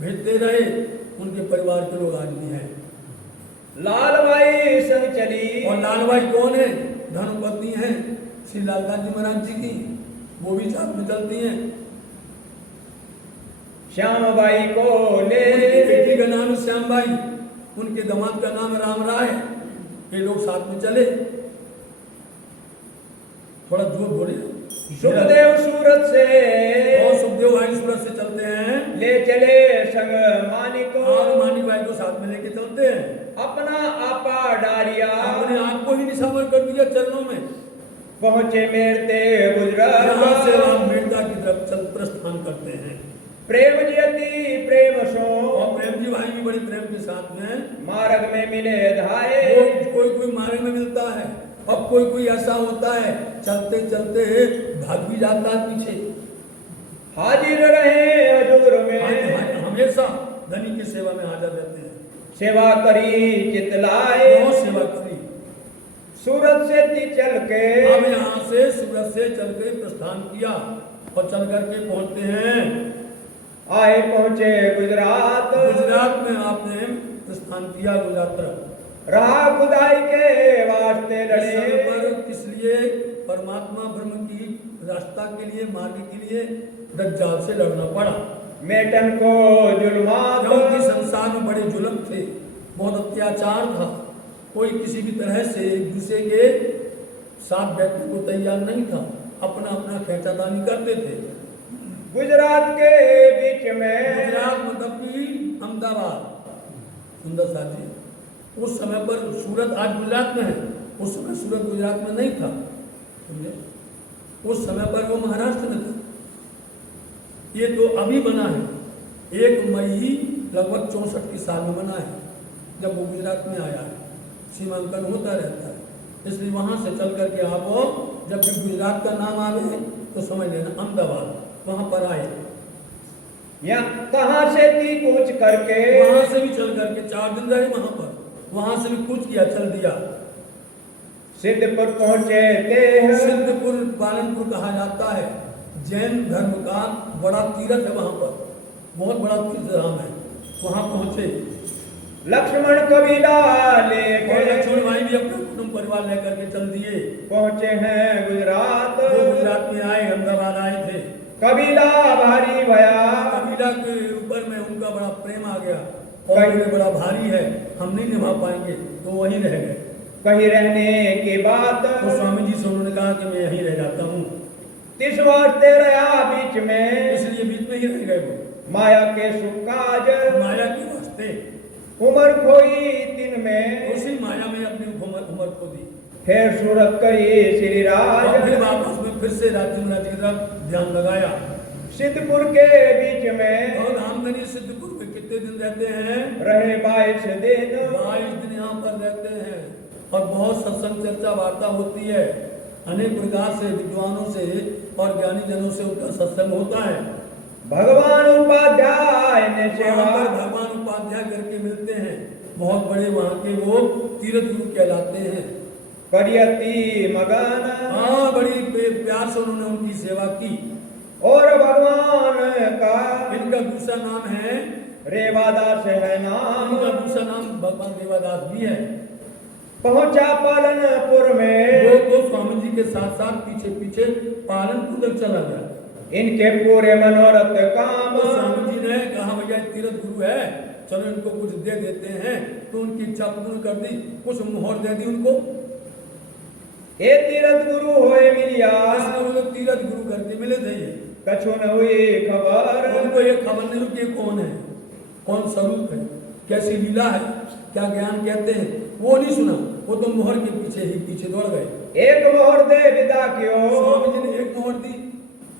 भेजते रहे। उनके परिवार के लोग आज भी हैं। लालबाई संग चली, और लालबाई कौन है, धर्मपत्नी है श्री लालकांत जी महाराज जी की, वो भी साथ में चलती हैं। श्यामबाई को ले, उनकी बेटी का नाम है श्यामबाई, उनके दामाद का नाम है राम राय, ये लोग साथ में चले। थोड़ा जोर बोले। सुखदेव सूरत से, और सुखदेव भाई सूरत से चलते हैं, ले चले संग मानिको, और मानिक भाई को साथ में लेके चलते हैं। अपना आपा डारिया, अपने आप को ही निशावर कर दिया चरणों में। पहुंचे मेरते गुजरात, यहाँ से राम मेड़ता की तरफ चल प्रस्थान करते हैं। प्रेम जयती प्रेम सो, और प्रेम जी भाई भी बड़ी प्रेम के साथ में मार्ग में मिले धाये, कोई मार्ग में मिलता है, अब कोई ऐसा होता है चलते चलते भाग भी जाता है पीछे। हाजिर रहे हजूर में, हमेशा धनी की सेवा में हाजिर रहते हैं। सेवा करी चितलाए, बहुत सेवा करी। सूरत से चल के, अब यहाँ से सूरत से चल के प्रस्थान किया और चल करके पहुंचते हैं, आए पहुंचे गुजरात, गुजरात में आपने प्रस्थान किया। गुजरात तरफ रहा खुदाई के वास्ते लड़े, पर किस लिए, परमात्मा ब्रह्म की रास्ता के लिए, मार्ग के लिए दज्जाल से लड़ना पड़ा। मेटन को जुल्मात, क्योंकि संसार में बड़े जुल्म थे, बहुत अत्याचार था, कोई किसी भी तरह से एक दूसरे के साथ बैठने को तैयार नहीं था, अपना अपना खेचातानी करते थे। गुजरात के बीच में, गुजरात मतलब कि अहमदाबाद, सुंदर साथ जी, उस समय पर सूरत आज गुजरात में है, उस समय सूरत गुजरात में नहीं था, समझे, उस समय पर वो महाराष्ट्र में था। ये तो अभी बना है, 1 मई लगभग 64 की साल में बना है, जब वो गुजरात में आया है। सीमांकन होता रहता है, इसलिए वहां से चल करके आप जब भी गुजरात का नाम आवे तो समझ लेना अहमदाबाद, वहां पर आए। यहाँ कहाँ से थी कूच करके, वहां से भी चल करके 4 दिन रहे वहां पर, वहां से भी कूच किया, चल दिया। सिद्धपुर पहुंचे थे, सिद्धपुर पालनपुर कहा जाता है, जैन धर्म का बड़ा तीर्थ है, वहां पर बहुत बड़ा तीर्थ धाम है। वहां पहुंचे लक्ष्मण कबीला और लेके लक्ष्मण भाई भी अपना कुटुंब परिवार लेकर के चल दिए। पहुंचे हैं गुजरात। वो गुजरात में आए, अहमदाबाद आए थे। कबीला भारी भया, कबीला के ऊपर में उनका बड़ा प्रेम आ गया और उन्हें बड़ा भारी है, हम नहीं निभा पाएंगे, तो वहीं रह गए। कहीं रहने की बात तो स्वामी जी से उन्होंने कहा कि मैं यहीं रह जाता हूँ, 30 वर्ष ते रहा बीच में, इसलिए बीच में ही रह गए वो। माया के सुकाज माया के वास्ते उम्र खोई दिन में, उसी माया में अपनी उम्र खो दी। फिर सूरत करी श्री और फिर राज, वापस में फिर से राज्य महाराज की तरफ ध्यान लगाया। सिद्धपुर के बीच में और आमदनी सिद्धपुर में कितने दिन रहते हैं? रहे 22 दिन। 22 दिन यहाँ पर रहते हैं और बहुत सत्संग चर्चा वार्ता होती है, अनेक प्रकार से विद्वानों से और ज्ञानी जनों से उनका सत्संग होता है। भगवान उपाध्याय ने सेवा, वहाँ पर भगवान उपाध्याय करके मिलते हैं, बहुत बड़े वहाँ के वो तीर्थ गुरु कहलाते हैं। करियती मगन, हाँ, बड़ी प्यार से उन्होंने उनकी सेवा की। और भगवान का इनका दूसरा नाम है रेवादास है नाम। इनका दूसरा नाम भगवान देवादास भी है। पहुंचा पालनपुर में, वो तो स्वामी जी के साथ साथ पीछे पीछे पालनपुर तक चला गया। इनके पूरे मनोरथ काम, तो स्वामी जी ने कहा भैया तीर्थ गुरु है, चलो इनको कुछ दे देते हैं, तो उनकी इच्छा पूर्ण कर दी, कुछ मोहर दे दी उनको। ये तीर्थ गुरु होए मिलिया, वो लोग तीर्थ गुरु करके मिले थे। ये कछु न हुई खबर, उनको ये खबर नहीं कि कौन है, कौन स्वरूप है, कैसी लीला है, क्या ज्ञान कहते हैं, वो नहीं सुना। वो तो मोहर के पीछे ही पीछे दौड़ गए। एक मोहर दे विदा क्यों, स्वामी जी ने एक मोहर दी,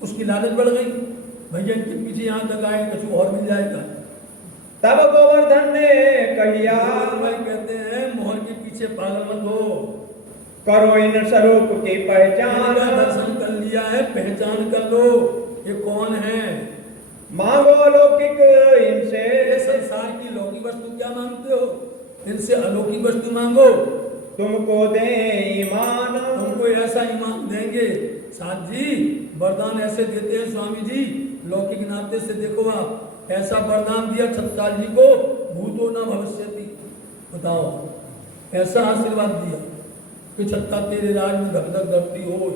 उसकी लालच बढ़ गई, भैया इनके पीछे यहाँ तक आए, कुछ और मिल जाएगा। तब गोवर्धन ने कहिया, भाई कहते हैं मोहर के पीछे पागल मत हो, करो इन स्वरूप की पहचान, इनका दर्शन कर लिया है, पहचान कर लो ये कौन है। मांगो लौकिक इनसे, ये संसार की लौकिक वस्तु क्या मांगते हो, इनसे अलौकिक वस्तु मांगो, तुमको दे ईमान, तुमको ऐसा ईमान देंगे। साथ जी वरदान ऐसे देते हैं स्वामी जी, लौकिक नाते से देखो आप, ऐसा वरदान दिया छत्रसाल जी को, भूतो न भविष्यति। बताओ, ऐसा आशीर्वाद दिया कि छत्ता तेरे राज में धक धक धरती हो,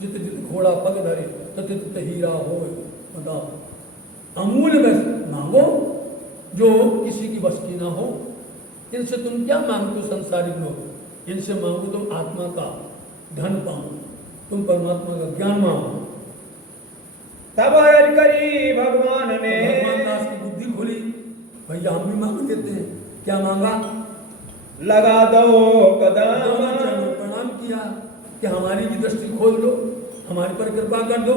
जित जित घोड़ा पग धरे तत तत हीरा हो। बताओ, अमूल्य वस्तु मांगो जो किसी की बस की ना हो। इनसे तुम क्या मांगते हो संसारिक लोग, इनसे मांगो तुम आत्मा का धन पाओ, तुम परमात्मा का ज्ञान मांगो। तब अर्ज करी भगवान ने, भगवान दास की बुद्धि खुली, भैया हम भी मांग लेते हैं। क्या मांगा? लगा दो दोनों कदम, चरणों प्रणाम किया कि हमारी भी दृष्टि खोल दो, हमारे पर कृपा कर दो।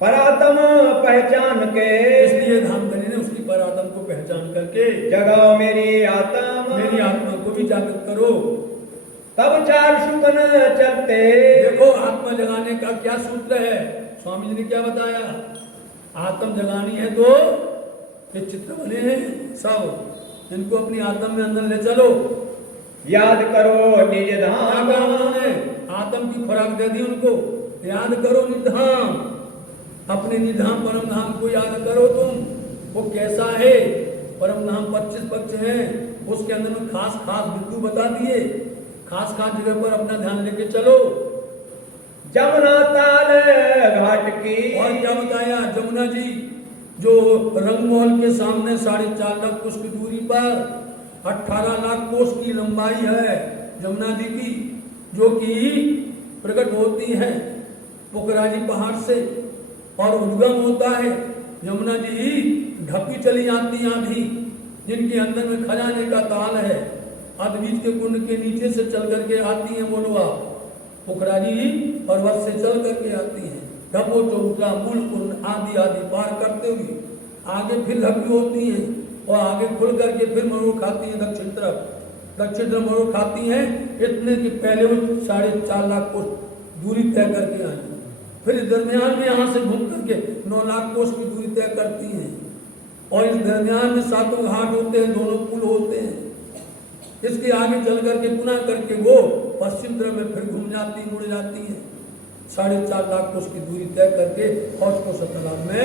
परात्म पहचान के, इसलिए धामधनी ने उसकी परात्म को पहचान करके जगाओ मेरी आत्मा, मेरी आत्मा को भी जागृत करो। तब 4 सुतन चलते, देखो आत्मा जगाने का क्या सूत्र है, स्वामी जी ने क्या बताया। आत्म जगानी है तो ये चित्र बने हैं सब, इनको अपनी आत्म में अंदर ले चलो। याद करो निज क्या धाम, कहा उन्होंने? आत्म की खुराक दे दी उनको, याद करो निधाम, अपने निधाम परम धाम को याद करो तुम। वो कैसा है परम धाम? 25 पक्ष हैं, उसके अंदर में खास खास बिंदु बता दिए, खास खास जगह पर अपना ध्यान लेके चलो। जमुना ताल घाट की, और क्या बताया? जमुना जी जो रंगमहल के सामने 4.5 लाख कोस की दूरी पर 18 लाख कोस की लंबाई है जमुना जी की, जो कि प्रकट होती है पोखराजी पहाड़ से और उद्गम होता है। यमुना जी ढपी चली आती आंधी, जिनके अंदर में खजाने का ताल है, अद्वीज के कुंड के नीचे से चल करके आती है मोलवा, पोखराजी पर्वत से चल करके आती है, ढपो चौका मूल कुंड आदि आदि पार करते हुए आगे फिर ढपी होती हैं और आगे खुल करके फिर मरोड़ खाती हैं दक्षिण तरफ मरोड़ खाती हैं, इतने कि पहले वो 4.5 लाख कोस दूरी तय करके आई, फिर दरमियान में यहाँ से घूम करके 9 लाख कोस की दूरी तय करती हैं, और इस दरमियान में 7 घाट होते हैं, दोनों पुल होते हैं। इसके आगे चल करके पुनः करके वो पश्चिम तरफ में फिर घूम जाती मुड़ जाती है, 4.5 लाख कोस की दूरी तय करके और उसको तालाब में,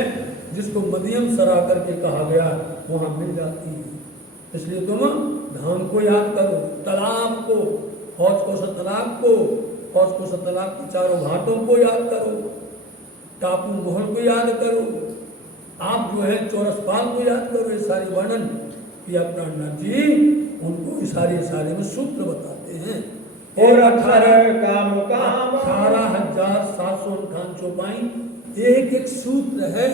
जिसको मध्यम सरा करके कहा गया, वहां मिल जाती है। इसलिए तुम धाम को याद करो, तालाब को, हौज कोसा तालाब को, हौज कोसा तालाब के चारों घाटों को याद करो, टापू महल को याद करो, आप जो है चौरसपाल को याद करो। ये सारे वर्णन किया प्राणनाथ जी, उनको इशारे में सूत्र बताते हैं। और अक्षर का मुकाम 18,758 चौपाई, एक एक सूत्र है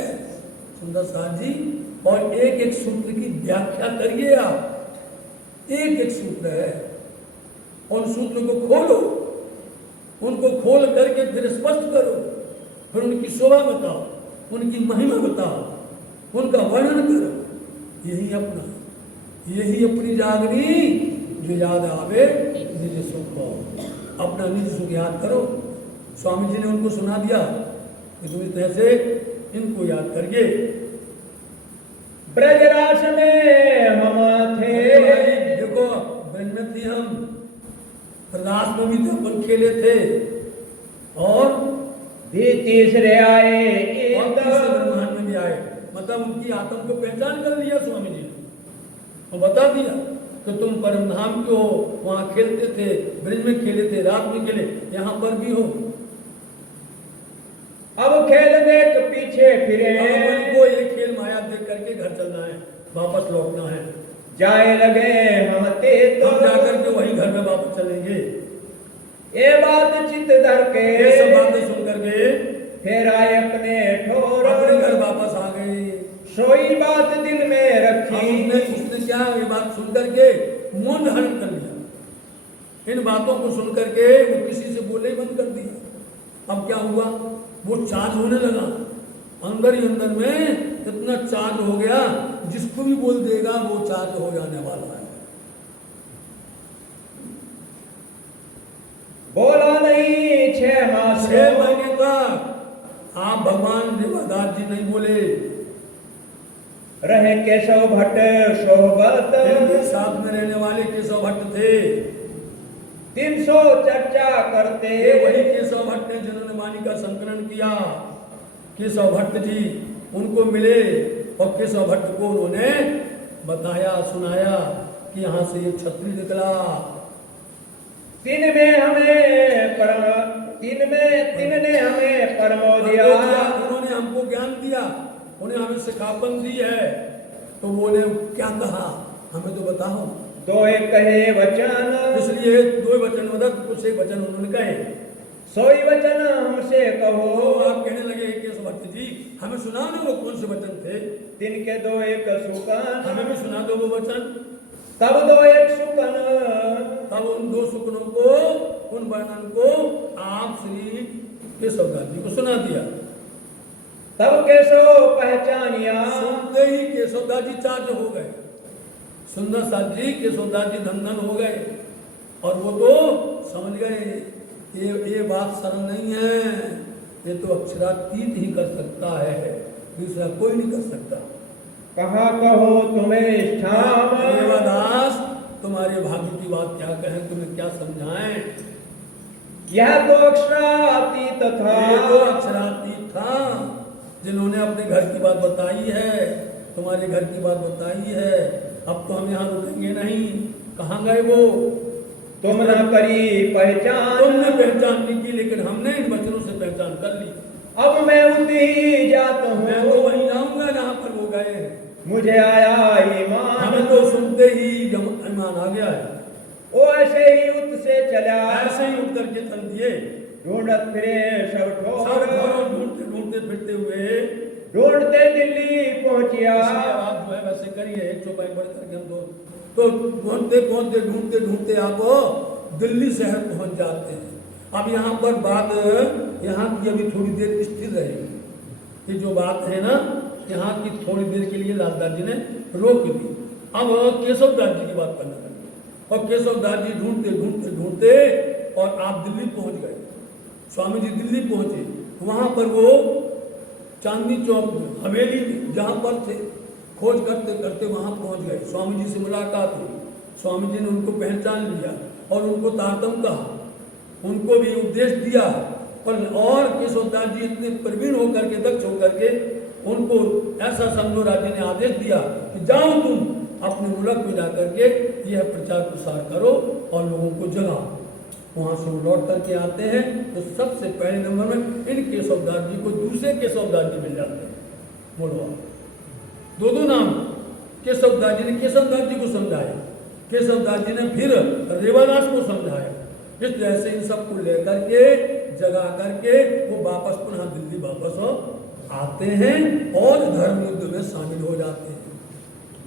सुंदर साथ जी, और एक एक सूत्र की व्याख्या करिए आप, एक एक सूत्र है, उन सूत्र को खोलो, उनको खोल करके फिर स्पष्ट करो, फिर उनकी शोभा बताओ, उनकी महिमा बताओ, उनका वर्णन करो। यही अपनी जागनी जो याद आवे निज सुख हो, अपना निज सुख याद करो। स्वामी जी ने उनको सुना दिया कि तुम इस तरह से इनको याद करिए। ब्रजराज में हम थे, देखो ब्रज में थी हम, प्रदास में भी थे, अपन खेले थे, और भी तीसरे आए, और तीसरे ब्रह्मांड में भी आए। मतलब उनकी आत्म को पहचान कर लिया स्वामी जी ने, वो बता दिया कि तुम परमधाम के हो, वहां खेलते थे, ब्रज में खेले थे, रात में खेले, यहाँ पर भी हो। अब खेल देख पीछे फिरे, उनको ये खेल माया देख करके घर चलना है, वापस लौटना है। जाए लगे हम ते तो, हम जाकर के वही घर में वापस चलेंगे। ये बात चित धर के, ये सब बातें सुन करके फिर आए अपने ठोर, अपने घर वापस आ गए। सोई बात दिल में रखी, उसने क्या ये बात सुन करके मौन धारण कर लिया। इन बातों को सुन करके वो किसी से बोले बंद कर दिया। अब क्या हुआ, वो चार्ज होने लगा, अंदर ही अंदर में इतना चार्ज हो गया, जिसको भी बोल देगा वो चार्ज हो जाने वाला है। बोला नहीं 6 महीने तक आप भगवान देवदास जी नहीं बोले, रहे केशव भट्ट सोहबत, साथ में रहने वाले केशव भट्ट थे, 300 चर्चा करते, वही केशव भट्ट ने जिन्होंने वाणी का संकलन किया। केशव भट्ट जी उनको मिले, और केशव भट्ट को उन्होंने बताया, सुनाया कि यहाँ से एक छत्री निकला, तीन ने हमें परमो दिया, उन्होंने हमको ज्ञान दिया, उन्हें हमें सिखापन दी है। तो बोले क्या कहा, हमें तो बताओ। 2 कहे वचन, इसलिए 2 वचन मदद, कुछ एक वचन उन्होंने कहे। सोई वचन हमसे कहो, आप कहने लगे केशव भट्ट जी हमें सुना दो वो कौन से वचन थे। दिन के 2 सुकन, हमें भी सुना दो वो वचन। तब 2 सुकन, तब उन 2 सुकनों को, उन वर्णन को आप श्री केशवदास जी को सुना दिया। तब केशव पहचानिया, सुनते ही केशवदास जी चार्ज हो गए, सुंदर साथ जी केशवदास जी धन हो गए, और वो तो समझ गए ये बात सरल नहीं है, ये तो अक्षरातीत ही कर सकता है, दूसरा कोई नहीं कर सकता। कहा कहो तुम्हें स्थान, देवदास तुम्हारे भाग्य की बात क्या कहें, तुम्हें क्या समझाएं। यह तो अक्षरातीत था, ये तो अक्षरातीत था, जिन्होंने अपने घर की बात बताई है, तुम्हारे घर की बात बताई है। अब तो हम यहाँ रुकेंगे नहीं, कहाँ गए वो, तुम न करी पहचान, तुमने पहचान नहीं की, लेकिन हमने इन वचनों से पहचान कर ली। अब मैं उठी जाता हूँ, मैं तो वहीं जाऊंगा जहाँ पर वो गए हैं। मुझे आया ईमान, हमें तो सुनते ही ईमान आ गया है। वो ऐसे ही उठ से चला, ऐसे ही उठ करके चल दिए, ढूंढत फिरे सब ठोर, ढूंढते ढूंढते फिरते हुए ढूंढते दिल्ली पहुंचिया। आप जो है वैसे करिए, एक चौपाई पढ़ करके हम तो पहुंचते पहुंचते ढूंढते ढूंढते आप दिल्ली शहर पहुंच जाते हैं। अब यहाँ पर बात यहाँ की अभी थोड़ी देर स्थिर रहेगी, ये जो बात है ना यहाँ की थोड़ी देर के लिए लालदास जी ने रोक दी। अब केशवदास जी की बात करना लगे, और केशवदास जी ढूंढते ढूंढते ढूंढते और आप दिल्ली पहुंच गए। स्वामी जी दिल्ली पहुंचे, वहां पर वो चांदनी चौक हवेली जहाँ पर थे, खोज करते करते वहां पहुंच गए। स्वामी जी से मुलाकात हुई, स्वामी जी ने उनको पहचान लिया और उनको तारतम कहा, उनको भी उपदेश दिया। और केशवदास जी इतने प्रवीण होकर के, दक्ष होकर के, उनको ऐसा समझो राजे ने आदेश दिया कि जाओ तुम अपने मुल्क में जा करके यह प्रचार प्रसार करो और लोगों को जगाओ। वहाँ से वो लौट करके आते हैं तो सबसे पहले नंबर में इन केशवदास जी को दूसरे केशवदास जी मिल जाते हैं। बोलो दो नाम केशवदास जी ने केशवदास जी को समझाया, केशवदास जी ने फिर रेवादास को समझाया। इस तरह से इन सबको लेकर के जगा करके वो वापस पुनः दिल्ली वापस आते हैं और धर्म युद्ध में शामिल हो जाते हैं।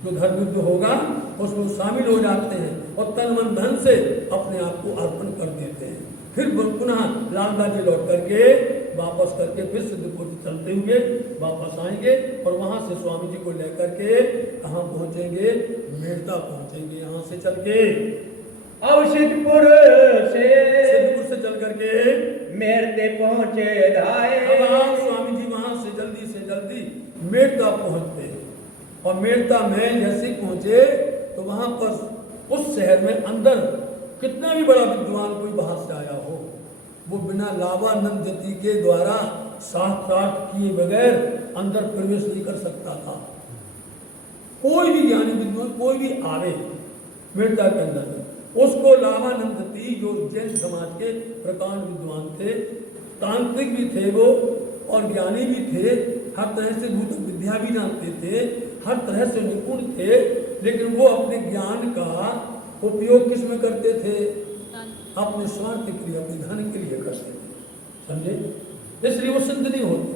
जो धर्म युद्ध होगा उसमें शामिल हो जाते हैं और तन मन धन से अपने आप को अर्पण कर देते हैं। फिर पुनः लालदास जी लौट करके वापस करके फिर सिद्धपुर चलते हुए वापस आएंगे और वहां से स्वामी जी को लेकर के कहाँ पहुंचेंगे, मेड़ता पहुंचेंगे। यहाँ से चल के अब सिद्धपुर से चल करके मेरते पहुंचे धाए। अब स्वामी जी वहां से जल्दी मेड़ता पहुंचते हैं और मेड़ता में जैसे पहुंचे तो वहां पर उस शहर में अंदर कितना भी बड़ा विद्वान कोई बाहर से आया हो, वो बिना लावानंद जति के द्वारा साक्षात किए बगैर अंदर प्रवेश नहीं कर सकता था। कोई भी ज्ञानी विद्वान कोई भी आवे मेड़ता के अंदर, उसको लावानंद जति जो जैन समाज के प्रकांड विद्वान थे, तांत्रिक भी थे वो और ज्ञानी भी थे, हर तरह से भूत विद्या भी जानते थे, हर तरह से निपुण थे, लेकिन वो अपने ज्ञान का उपयोग किस में करते थे? अपने स्वार्थ के लिए, अपने धन के लिए करते थे, समझे? इसलिए वो सिद्ध नहीं होते।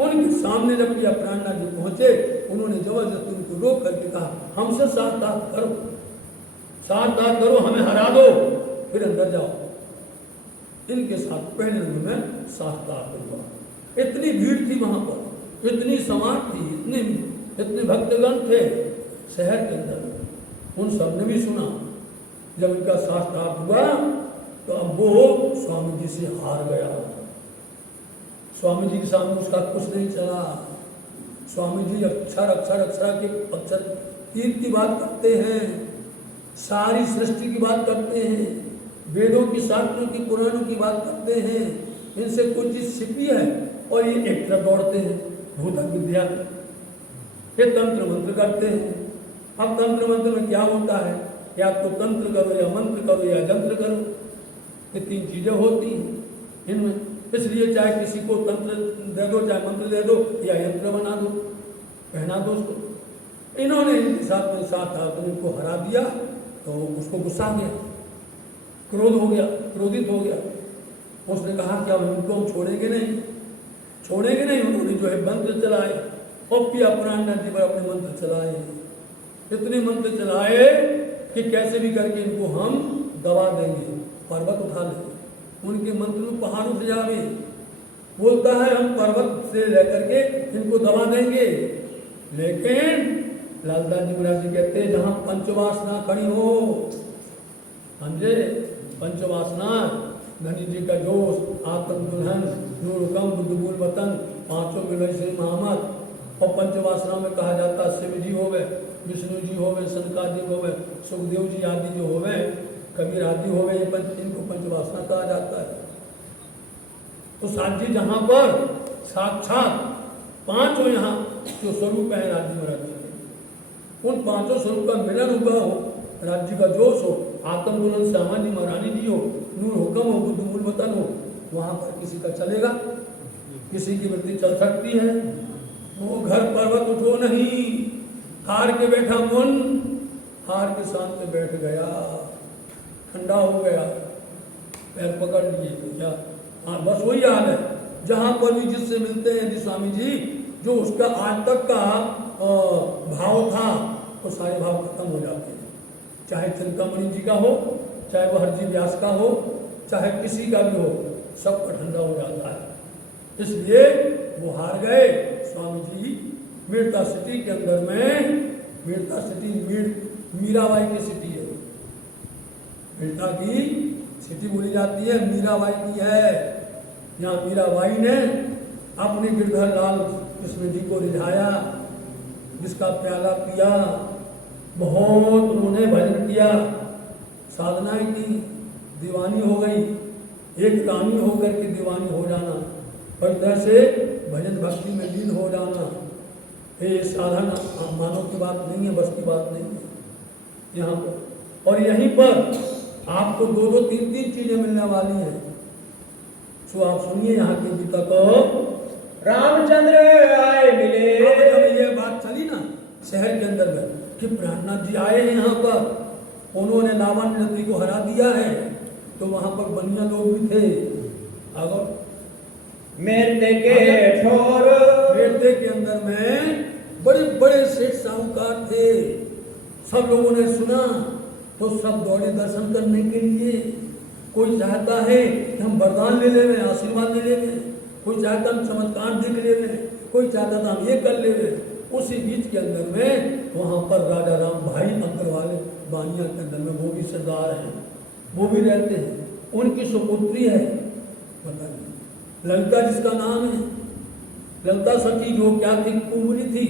उनके सामने जब ये प्राणनाथ जी पहुंचे, उन्होंने जबरदस्ती उनको रोक करके कहा, हमसे साथ करो, हमें हरा दो, फिर अंदर जाओ। इनके साथ पहले नंबर में साथ हुआ। इतनी भीड़ थी वहां पर, इतनी समाज थी, इतने भक्तगण थे शहर के अंदर, उन सब ने भी सुना। जब इनका साक्षात हुआ तो अब वो स्वामी जी से हार गया। स्वामी जी के सामने उसका कुछ नहीं चला। स्वामी जी अक्षर तीर की बात करते हैं, सारी सृष्टि की बात करते हैं, वेदों की, शास्त्रों की, पुराणों की बात करते हैं। इनसे कुछ चीज छिपी है और ये एक तरफ दौड़ते हैं भूत विद्या, ये तंत्र मंत्र करते हैं। अब तंत्र मंत्र में क्या होता है? या तो तंत्र करो या मंत्र करो या यंत्र करो, ये तीन चीजें होती हैं इनमें। इसलिए चाहे किसी को तंत्र दे दो, चाहे मंत्र दे दो या यंत्र बना दो, पहना दो उसको। इन्होंने इनके साथ में साथ इनको हरा दिया तो उसको गुस्सा आ गया, क्रोध हो गया, क्रोधित हो गया। उसने कहा कि अब इनको हम छोड़ेंगे नहीं। उन्होंने जो है मंत्र चलाए और पिया प्राणनाथ जी पर अपने मंत्र चलाए, इतने मंत्र चलाए कि कैसे भी करके इनको हम दबा देंगे, पर्वत उठा लेंगे। उनके मंत्र में पहाड़ उठ जावे, बोलता है हम पर्वत से लेकर के इनको दबा देंगे। लेकिन लालदास जी महाराज जी कहते हैं जहां पंचवासना खड़ी हो, समझे? पंचवासना, धनी जी का जोश, आत्म दुल्हन, नूरकम, बुद्धबुल वतन, पांचों मिलय श्री मोहम्मद। और पंचवासना में कहा जाता है शिव जी होवे, विष्णु जी होवे, सनकादि होवे, सुखदेव जी आदि जो होवे, कबीर आदि होवे, इनको पंचवासना कहा जाता है। तो साथ जी जहां पर साक्षात पांचों यहाँ जो स्वरूप है राज्य में राज्य के, उन पांचों स्वरूप का मिलन हुआ हो, राज्य का जोश हो, आत्म दुल्हन सामान्य महारानी जी हो, नूर हुक्म हो, बुद्ध मूल वतन हो, वहां पर किसी का चलेगा? किसी की वृत्ति चल सकती है? वो घर पर्वत उठो नहीं, हार के बैठा मन, हार के सामने बैठ गया, ठंडा हो गया, पैर पकड़ लिए क्या? हाँ, बस वही हाल है। जहां पर भी जिससे मिलते हैं जी स्वामी जी, जो उसका आज तक का भाव था वो सारे भाव खत्म हो जाते हैं। चाहे चिंतामणि जी का हो, चाहे वह हरजी व्यास का हो, चाहे किसी का भी हो, सबका ठंडा हो जाता है। इसलिए वो हार गए स्वामी जी। मेड़ता सिटी के अंदर में, मेड़ता सिटी मीराबाई की सिटी है, मेड़ता की सिटी बोली जाती है, मीराबाई की है। यहाँ मीराबाई ने अपने गिरधर लाल कृष्ण जी को रिझाया, जिसका प्याला पिया, बहुत उन्होंने भजन किया, साधनाएं की, दीवानी हो गई। एक रानी होकर के दीवानी हो जाना, पर तरह से भजन भक्ति में लीन हो जाना, ये साधारण मानव की बात नहीं है, बस की बात नहीं है यहाँ पर। और यहीं पर आपको दो दो तीन तीन चीजें मिलने वाली हैं। तो आप सुनिए यहाँ के गीता को। रामचंद्र आए मिले। अब जब ये बात चली ना शहर के अंदर में कि प्राणनाथ जी आए हैं यहाँ पर, उन्होंने लावण्य नदी को हरा दिया है, तो वहां पर बनिया लोग भी थे। अगर मेरते के ठोर, मेरते के अंदर में बड़े बड़े सेठ साहूकार थे। सब लोगों ने सुना तो सब दौड़े दर्शन करने के लिए। कोई चाहता है कि हम वरदान ले लें, आशीर्वाद ले लें, कोई चाहता हम चमत्कार देख ले लें, कोई चाहता था हम ये कर ले लें। उसी बीच के अंदर में वहां पर राजा राम भाई अंदर वाले बानिया के अंदर में वो भी सरदार हैं, वो भी रहते हैं। उनकी सुपुत्री है बताइए ललिता, जिसका नाम है ललिता सखी, जो क्या थी, कुंवरी थी।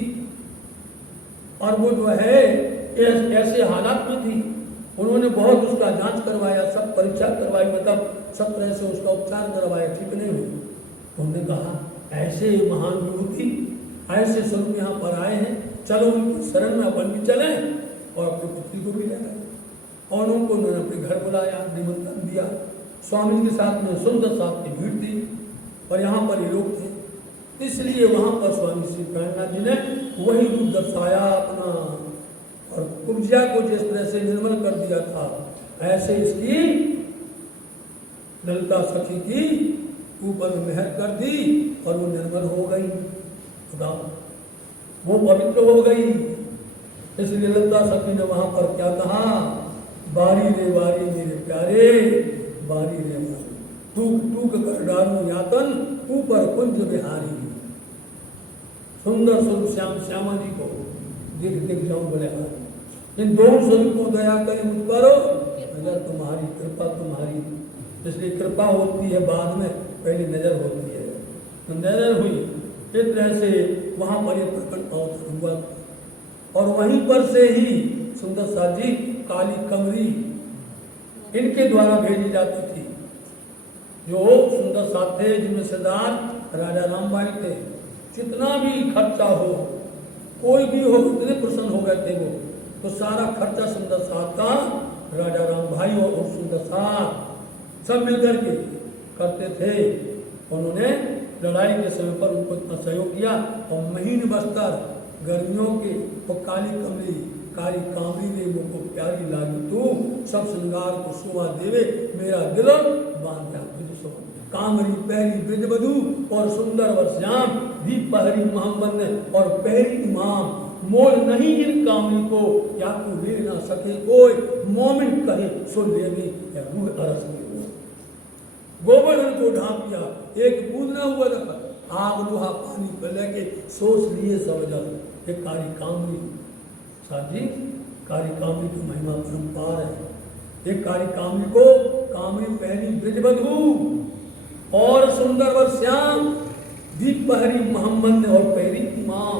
और वो जो है ऐसे हालात में थी, उन्होंने बहुत उसका जांच करवाया, सब परीक्षा करवाई, मतलब सब तरह से उसका उपचार करवाया, ठीक नहीं हुई। उन्होंने कहा ऐसे महान विभूति ऐसे स्वरूप यहाँ पर आए हैं, चलो उनकी शरण में अपन भी चलें और अपनी पुत्री को भी ले आए। और उनको उन्होंने अपने घर बुलाया, निमंत्रण दिया। स्वामी के साथ में सुंदर साथ की भीड़ थी और यहाँ पर ये लोग थे। इसलिए वहाँ पर स्वामी श्री प्राणनाथ जी ने वही रूप दर्शाया अपना, और कुब्जिया को जिस तरह से निर्मल कर दिया था, ऐसे इसकी ललिता सखी की ऊपर मेहर कर दी और वो निर्मल हो गई, वो पवित्र हो गई। इसलिए ललिता सखी ने वहां पर क्या कहा, बारी रे बारी मेरे प्यारे, बारी रे बारी टूक टूक कर डालू यातन, ऊपर कुंज बिहारी। सुंदर स्वरूप श्याम श्यामा जी को देख देख जाऊं बोले, इन दोनों स्वरूप को दया करे मुझ पर, अगर तुम्हारी कृपा तुम्हारी। इसलिए कृपा होती है बाद में, पहली नजर होती है। तो नजर हुई, इस तरह से वहां पर ये प्रकट अवसर हुआ। और वहीं पर से ही सुंदर साथ जी काली कमरी इनके द्वारा भेजी जाती थी। जो सुंदर साथ थे जिनमें सरदार राजा राम भाई थे, जितना भी खर्चा हो, कोई भी हो, इतने प्रसन्न हो गए थे वो, तो सारा खर्चा सुंदर साथ का राजा राम भाई और सुंदर साथ सब मिलकर के करते थे। उन्होंने लड़ाई के समय पर उनको इतना सहयोग किया। और महीन बस्तर गर्मियों के वो काली कमली काली कामरी रे मुझको प्यारी लागी तू, सब श्रृंगार को शोभा देवे मेरा दिल बांध जा तुझे सो। कामरी पहरी ब्रज बधू और सुंदर वर श्याम, दीप पहरी मोहम्मद और पहरी इमाम, मोल नहीं इन कामनी को या तू ले ना सके कोई, मोमिन कहे सो लेनी या रूह अरस की। गोवर्धन को ढांप दिया, एक बूंद न हुआ था, आग लोहा पानी पर लेके सोच लिए सब जब। ये कारी कामनी साथ जी, कारी कामनी की महिमा परम्पार है। एक कारी कामनी को कामनी पहली ब्रजबधू और सुंदर वर श्याम, दीप पहरी मोहम्मद और पहरी इमाम,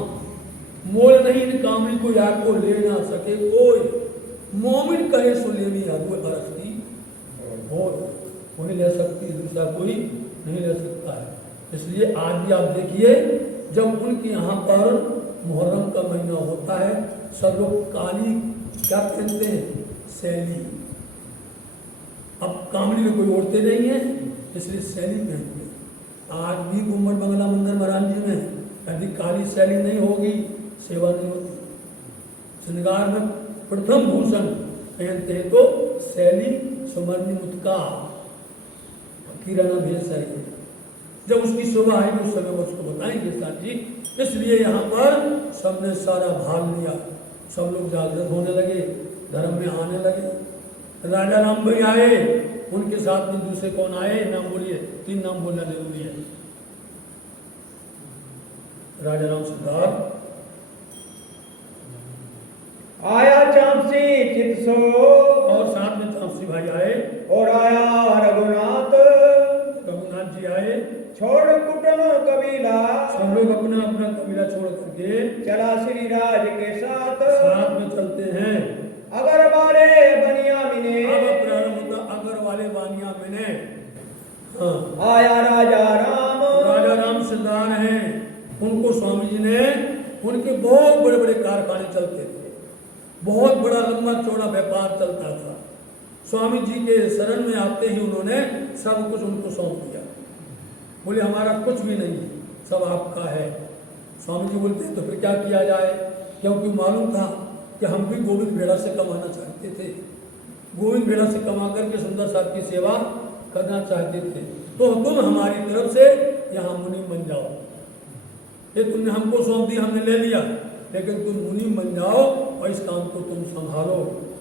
मोल नहीं इन कामनी को या को ले ना सके कोई, मोमिन कहे सो लेनी अरु अरस की हो, कोई ले सकती, दूसरा कोई नहीं ले सकता है। इसलिए आज भी आप देखिए, जब उनके यहाँ पर मुहर्रम का महीना होता है, सब लोग काली क्या पहनते हैं, शैली। अब कामड़ी में कोई ओढ़ते नहीं है, इसलिए शैली पहनते हैं। आज भी गुम्बद बंगला मंदिर महाराज जी में यदि काली शैली नहीं होगी, सेवा नहीं होती। श्रृंगार में प्रथम भूषण पहनते हैं तो शैली सुमरनी मुत्का किराना भेज है। जब उसकी शोभा आएगी उस समय उसको बताएंगे साथ जी। इसलिए यहाँ पर सबने सारा भाग लिया, सब लोग जागृत होने लगे, धर्म में आने लगे। राजा राम भाई आए, उनके साथ में दूसरे कौन आए, नाम बोलिए, 3 नाम बोलना जरूरी है। राजा राम सिद्धार्थ आया चांसी चितसो, और साथ में चांसी भाई आए, और आया रघुनाथ, रघुनाथ जी आए। छोड़ कुटुंब कबीला, सब लोग अपना अपना कबीला छोड़ करके चला श्री राज के साथ में चलते हैं। अगर वाले बनिया मिने, अब प्रारंभ होता अगर वाले बानिया मिने। हाँ, आया राजा राम, राजा राम सरदार हैं, उनको स्वामी जी ने उनके बहुत बड़े बड़े कारखाने चलते थे, बहुत बड़ा लंबा चौड़ा व्यापार चलता था। स्वामी जी के शरण में आते ही उन्होंने सब कुछ उनको सौंप दिया। बोले हमारा कुछ भी नहीं, सब आपका है। स्वामी जी बोलते हैं तो फिर क्या किया जाए, क्योंकि मालूम था कि हम भी गोविंद भेड़ा से कमाना चाहते थे, गोविंद भेड़ा से कमा करके सुंदर साहब की सेवा करना चाहते थे। तो तुम हमारी तरफ से यहाँ मुनि बन जाओ, ये तुमने हमको सौंप दिया, हमने ले लिया, लेकिन तुम मुनि बन जाओ और इस काम को तुम संभालो।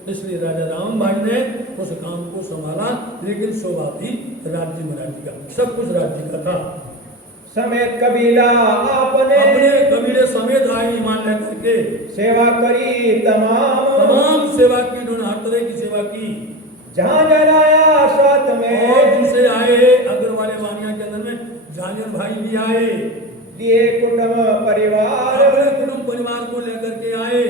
इसलिए राजा राम भाई ने उस काम को संभाला, लेकिन शोभा भी राज्य महाराज का, सब कुछ राज्य का था। समेत कबीला आपने अपने कबीले समेत आए ईमान लेकर के, सेवा करी तमाम सेवा की, उन्होंने हर तरह की सेवा की। जहाँ जलाया साथ में और दूसरे आए अगर वाले वानिया के अंदर में झांझर भाई भी आए, दिए कुटुंब परिवार अपने कुटुंब परिवार को लेकर के आए,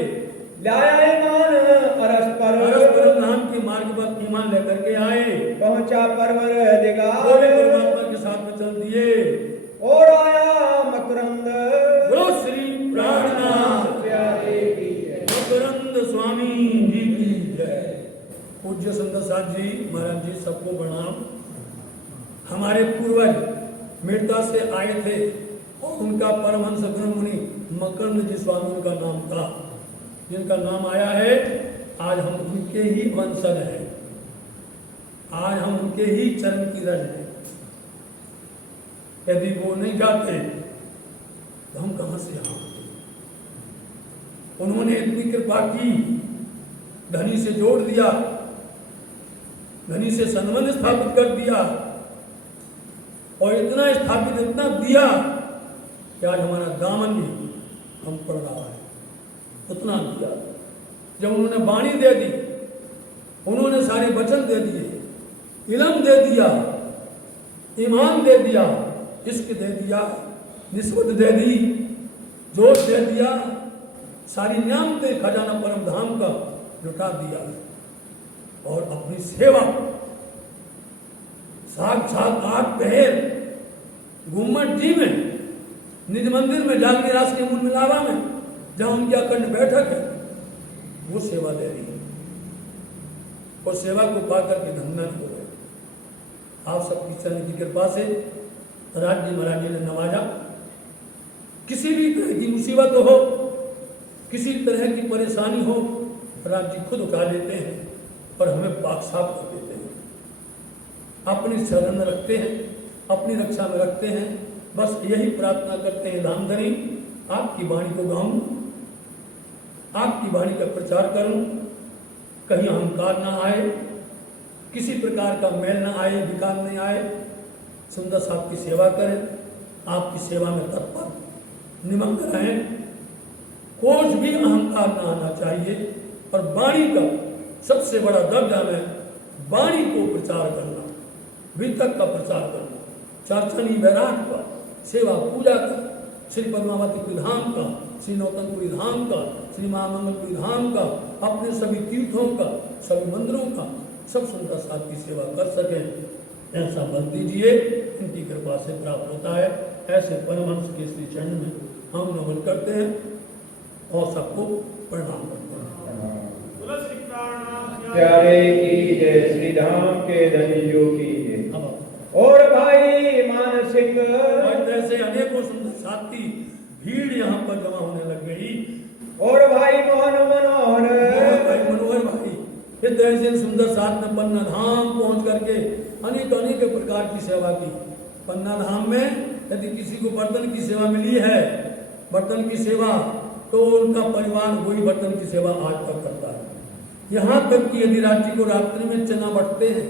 लाया ईमान परस्पर नाम के मार्ग पर ईमान लेकर के आए, पहुंचा परवर दिगार परमात्मा के साथ में चल दिए और आया मकरंद बोलो श्री प्राणनाथ प्यारे की जय। मकरंद स्वामी जी की जय। पूज्य सुंदर साथ जी महाराज जी सबको प्रणाम। हमारे पूर्वज मेड़ता से आए थे और उनका परमहंस ब्रह्म मुनि मकरंद जी स्वामी उनका नाम था, जिनका नाम आया है। आज हम उनके ही वंशज हैं, आज हम उनके ही चरण की रज हैं। यदि वो नहीं जाते तो हम कहां से यहाँ आते। उन्होंने इतनी कृपा की, धनी से जोड़ दिया, धनी से संबंध स्थापित कर दिया और इतना स्थापित, इतना दिया कि आज हमारा दामन भी हम पड़ रहा है, उतना दिया। जब उन्होंने वाणी दे दी, उन्होंने सारे वचन दे दिए, इल्म दे दिया, ईमान दे दिया, इश्क दे दिया, निस्बत दे दी, जोश दे दिया, सारी नियामतें खजाना परम धाम का लुटा दिया और अपनी सेवा साक्षात 8 पहर गुम्मट जी में, निज मंदिर में, जागीर रास के मूल मिलावा में, जहां उनकी अखंड बैठक है, वो सेवा दे रही है और सेवा को पाकर के धन्य हो गए। आप सबकी चरण की कृपा से राज्य महाराज जी ने नवाजा। किसी भी तरह की मुसीबत हो, किसी तरह की परेशानी हो, राज्य खुद उठा लेते हैं और हमें पाक साफ कर देते हैं, अपनी शरण में रखते हैं, अपनी रक्षा में रखते हैं। बस यही प्रार्थना करते हैं, धामधनी आपकी वाणी को गाऊं, आपकी वाणी का प्रचार करूं, कहीं अहंकार ना आए, किसी प्रकार का मैल ना आए, विकार नहीं आए। सुंदर साहब की सेवा करें, आपकी सेवा में तत्पर निमग्न रहें, कुछ भी अहंकार ना आना चाहिए। और वाणी का सबसे बड़ा दर्जा में वाणी को प्रचार करना, वितक का प्रचार करना, चर्चनी वैराट का, सेवा पूजा का, श्री पद्मावती धाम का, श्री नौतनपुरी धाम का, श्री महामंगलपुरी धाम का, अपने सभी तीर्थों का, सभी मंदिरों का, सब सुंदर साथ की सेवा कर सकें, ऐसा बल दीजिए। इनकी कृपा से प्राप्त होता है। ऐसे परमहंस के श्री चरण में हम नमन करते हैं और सबको प्रणाम करते हैं। प्यारे की जय, श्री धाम के धनियों की जय। और भाई मानसिक ऐसे अनेकों सुंदर साथी भीड़ यहाँ पर जमा होने लग गई। और भाई मोहन मनोहर भाई मनोहर भाई इतने सुंदर साथ में पन्ना धाम पहुंच करके अनेक अनेक प्रकार की सेवा की। पन्ना धाम में यदि किसी को बर्तन की सेवा मिली है, बर्तन की सेवा, तो उनका परिवार वही बर्तन की सेवा आज तक करता है। यहाँ तक कि यदि राज्य को रात्रि में चना बटते हैं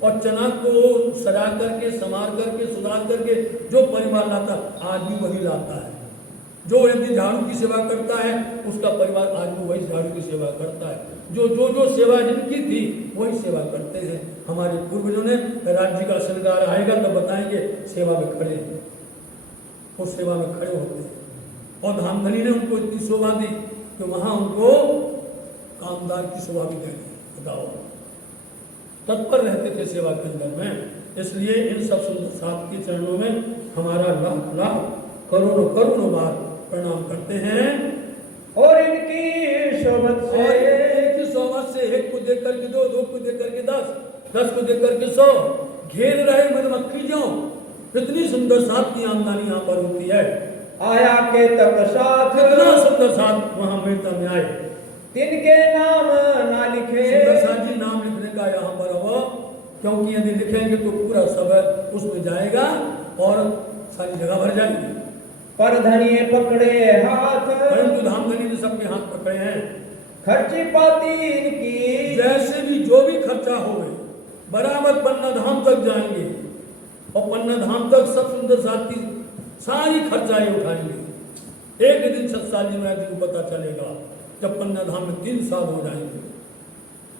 और चना को सजा करके, संवार करके, सुधार करके जो परिवार लाता, आज भी वही लाता है। जो यदि झाड़ू की सेवा करता है, उसका परिवार आज भी वही झाड़ू की सेवा करता है। जो सेवा जिनकी थी वही सेवा करते हैं। हमारे पूर्वजों ने राज्य का श्रृंगार आएगा तो बताएंगे सेवा में खड़े हैं, उस सेवा में खड़े होते हैं। और धामधनी ने उनको इतनी शोभा दी कि वहां उनको कामदार की शोभा भी दे दी। बताओ, तत्पर रहते थे सेवा के अंदर में। इसलिए इन सब सुंदर साथ के चरणों में हमारा लाख लाख करोड़ों करोड़ों बार प्रणाम करते हैं और इनकी सोबत और से एक की सोबत से एक को देख करके दो, दो को देख करके 10, 10 को देख करके 100 घेर रहे मधुमक्खियों। कितनी सुंदर साथ की आमदनी यहाँ पर होती है। आया के तक साथ कितना सुंदर साथ वहाँ मृत में आए। तिनके नाम ना लिखे सुंदर साथ जी नाम लिखने का यहाँ पर हो, क्योंकि यदि लिखेंगे तो पूरा सब उसमें जाएगा और सारी जगह भर जाएगी। पर धनिये पकड़े हाथ परंतु धामधनी ने सबके हाथ पकड़े हैं। खर्ची पाती इनकी जैसे भी जो भी खर्चा होवे बराबर पन्ना धाम तक जाएंगे और पन्ना धाम तक सब सुंदर साथ की सारी खर्चाएं उठाएंगे। एक दिन सत्साली महाराज जी को पता चलेगा जब पन्ना धाम में 3 साल हो जाएंगे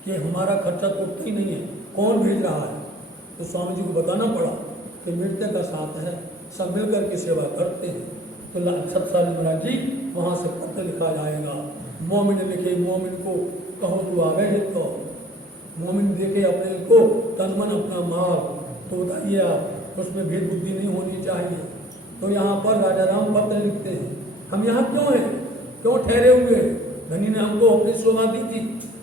कि हमारा खर्चा तो उठता ही नहीं है, कौन भेज रहा है। तो स्वामी जी को बताना पड़ा कि मृत्यु का साथ है, सब मिलकर के सेवा करते हैं। तो सत्साली महाराज जी वहाँ से पत्र लिखा जाएगा। मोमिन लिखे, मोमिन को कहो तू आवे है तो मोमिन देखे अपने को तन मन अपना मार, तो बताइए आप उसमें भेद बुद्धि नहीं होनी चाहिए। तो यहाँ पर राजा राम पत्र लिखते हैं, हम यहाँ क्यों हैं, क्यों ठहरे हुए। धनी ने हमको अपनी शोभा दी थी,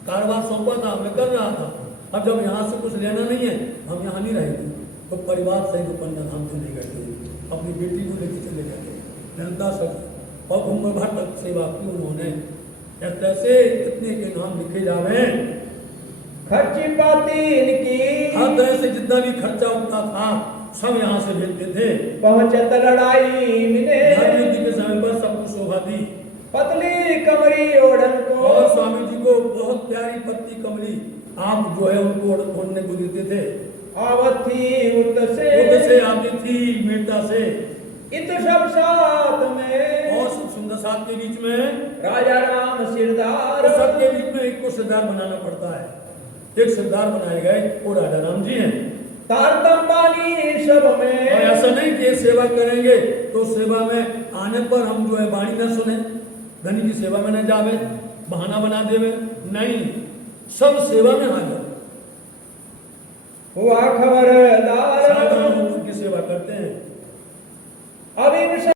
कारोबार सौंपा था, मैं कर रहा था। अब जब यहाँ से कुछ लेना नहीं है, हम यहाँ नहीं रहेंगे। तो परिवार सहित पन्ना धाम चले गए, अपनी बेटी को लेकर चले गए जनता सके और उम्र भर तक सेवा की उन्होंने। ऐसे कितने के नाम लिखे जावे। खर्ची पाती इनकी हर तरह से जितना भी खर्चा उठता था सब यहाँ से भेजते थे। पहुंचत लड़ाई मिले युद्ध के समय पर सबको शोभा दी। पतली कमरी ओढ़न को और स्वामी जी को बहुत प्यारी पत्नी कमली आप जो है उनको ओढ़ने को देते थे। आवत थी उत से आती थी मीरता से। इत सब साथ में और सब सुंदर साथ के बीच में राजा राम सिरदार तो सबके बीच में एक को सरदार बनाना पड़ता है। एक सरदार बनाए गए वो राजा राम जी हैं। तारतम पानी सब में और ऐसा नहीं कि सेवा करेंगे तो सेवा में आने पर हम जो है वाणी न सुने, धनी की सेवा में न जावे, बहाना बना देवे, नहीं, सब सेवा में हाजिर हुआ खबरदार साधारण की सेवा करते हैं। अब इन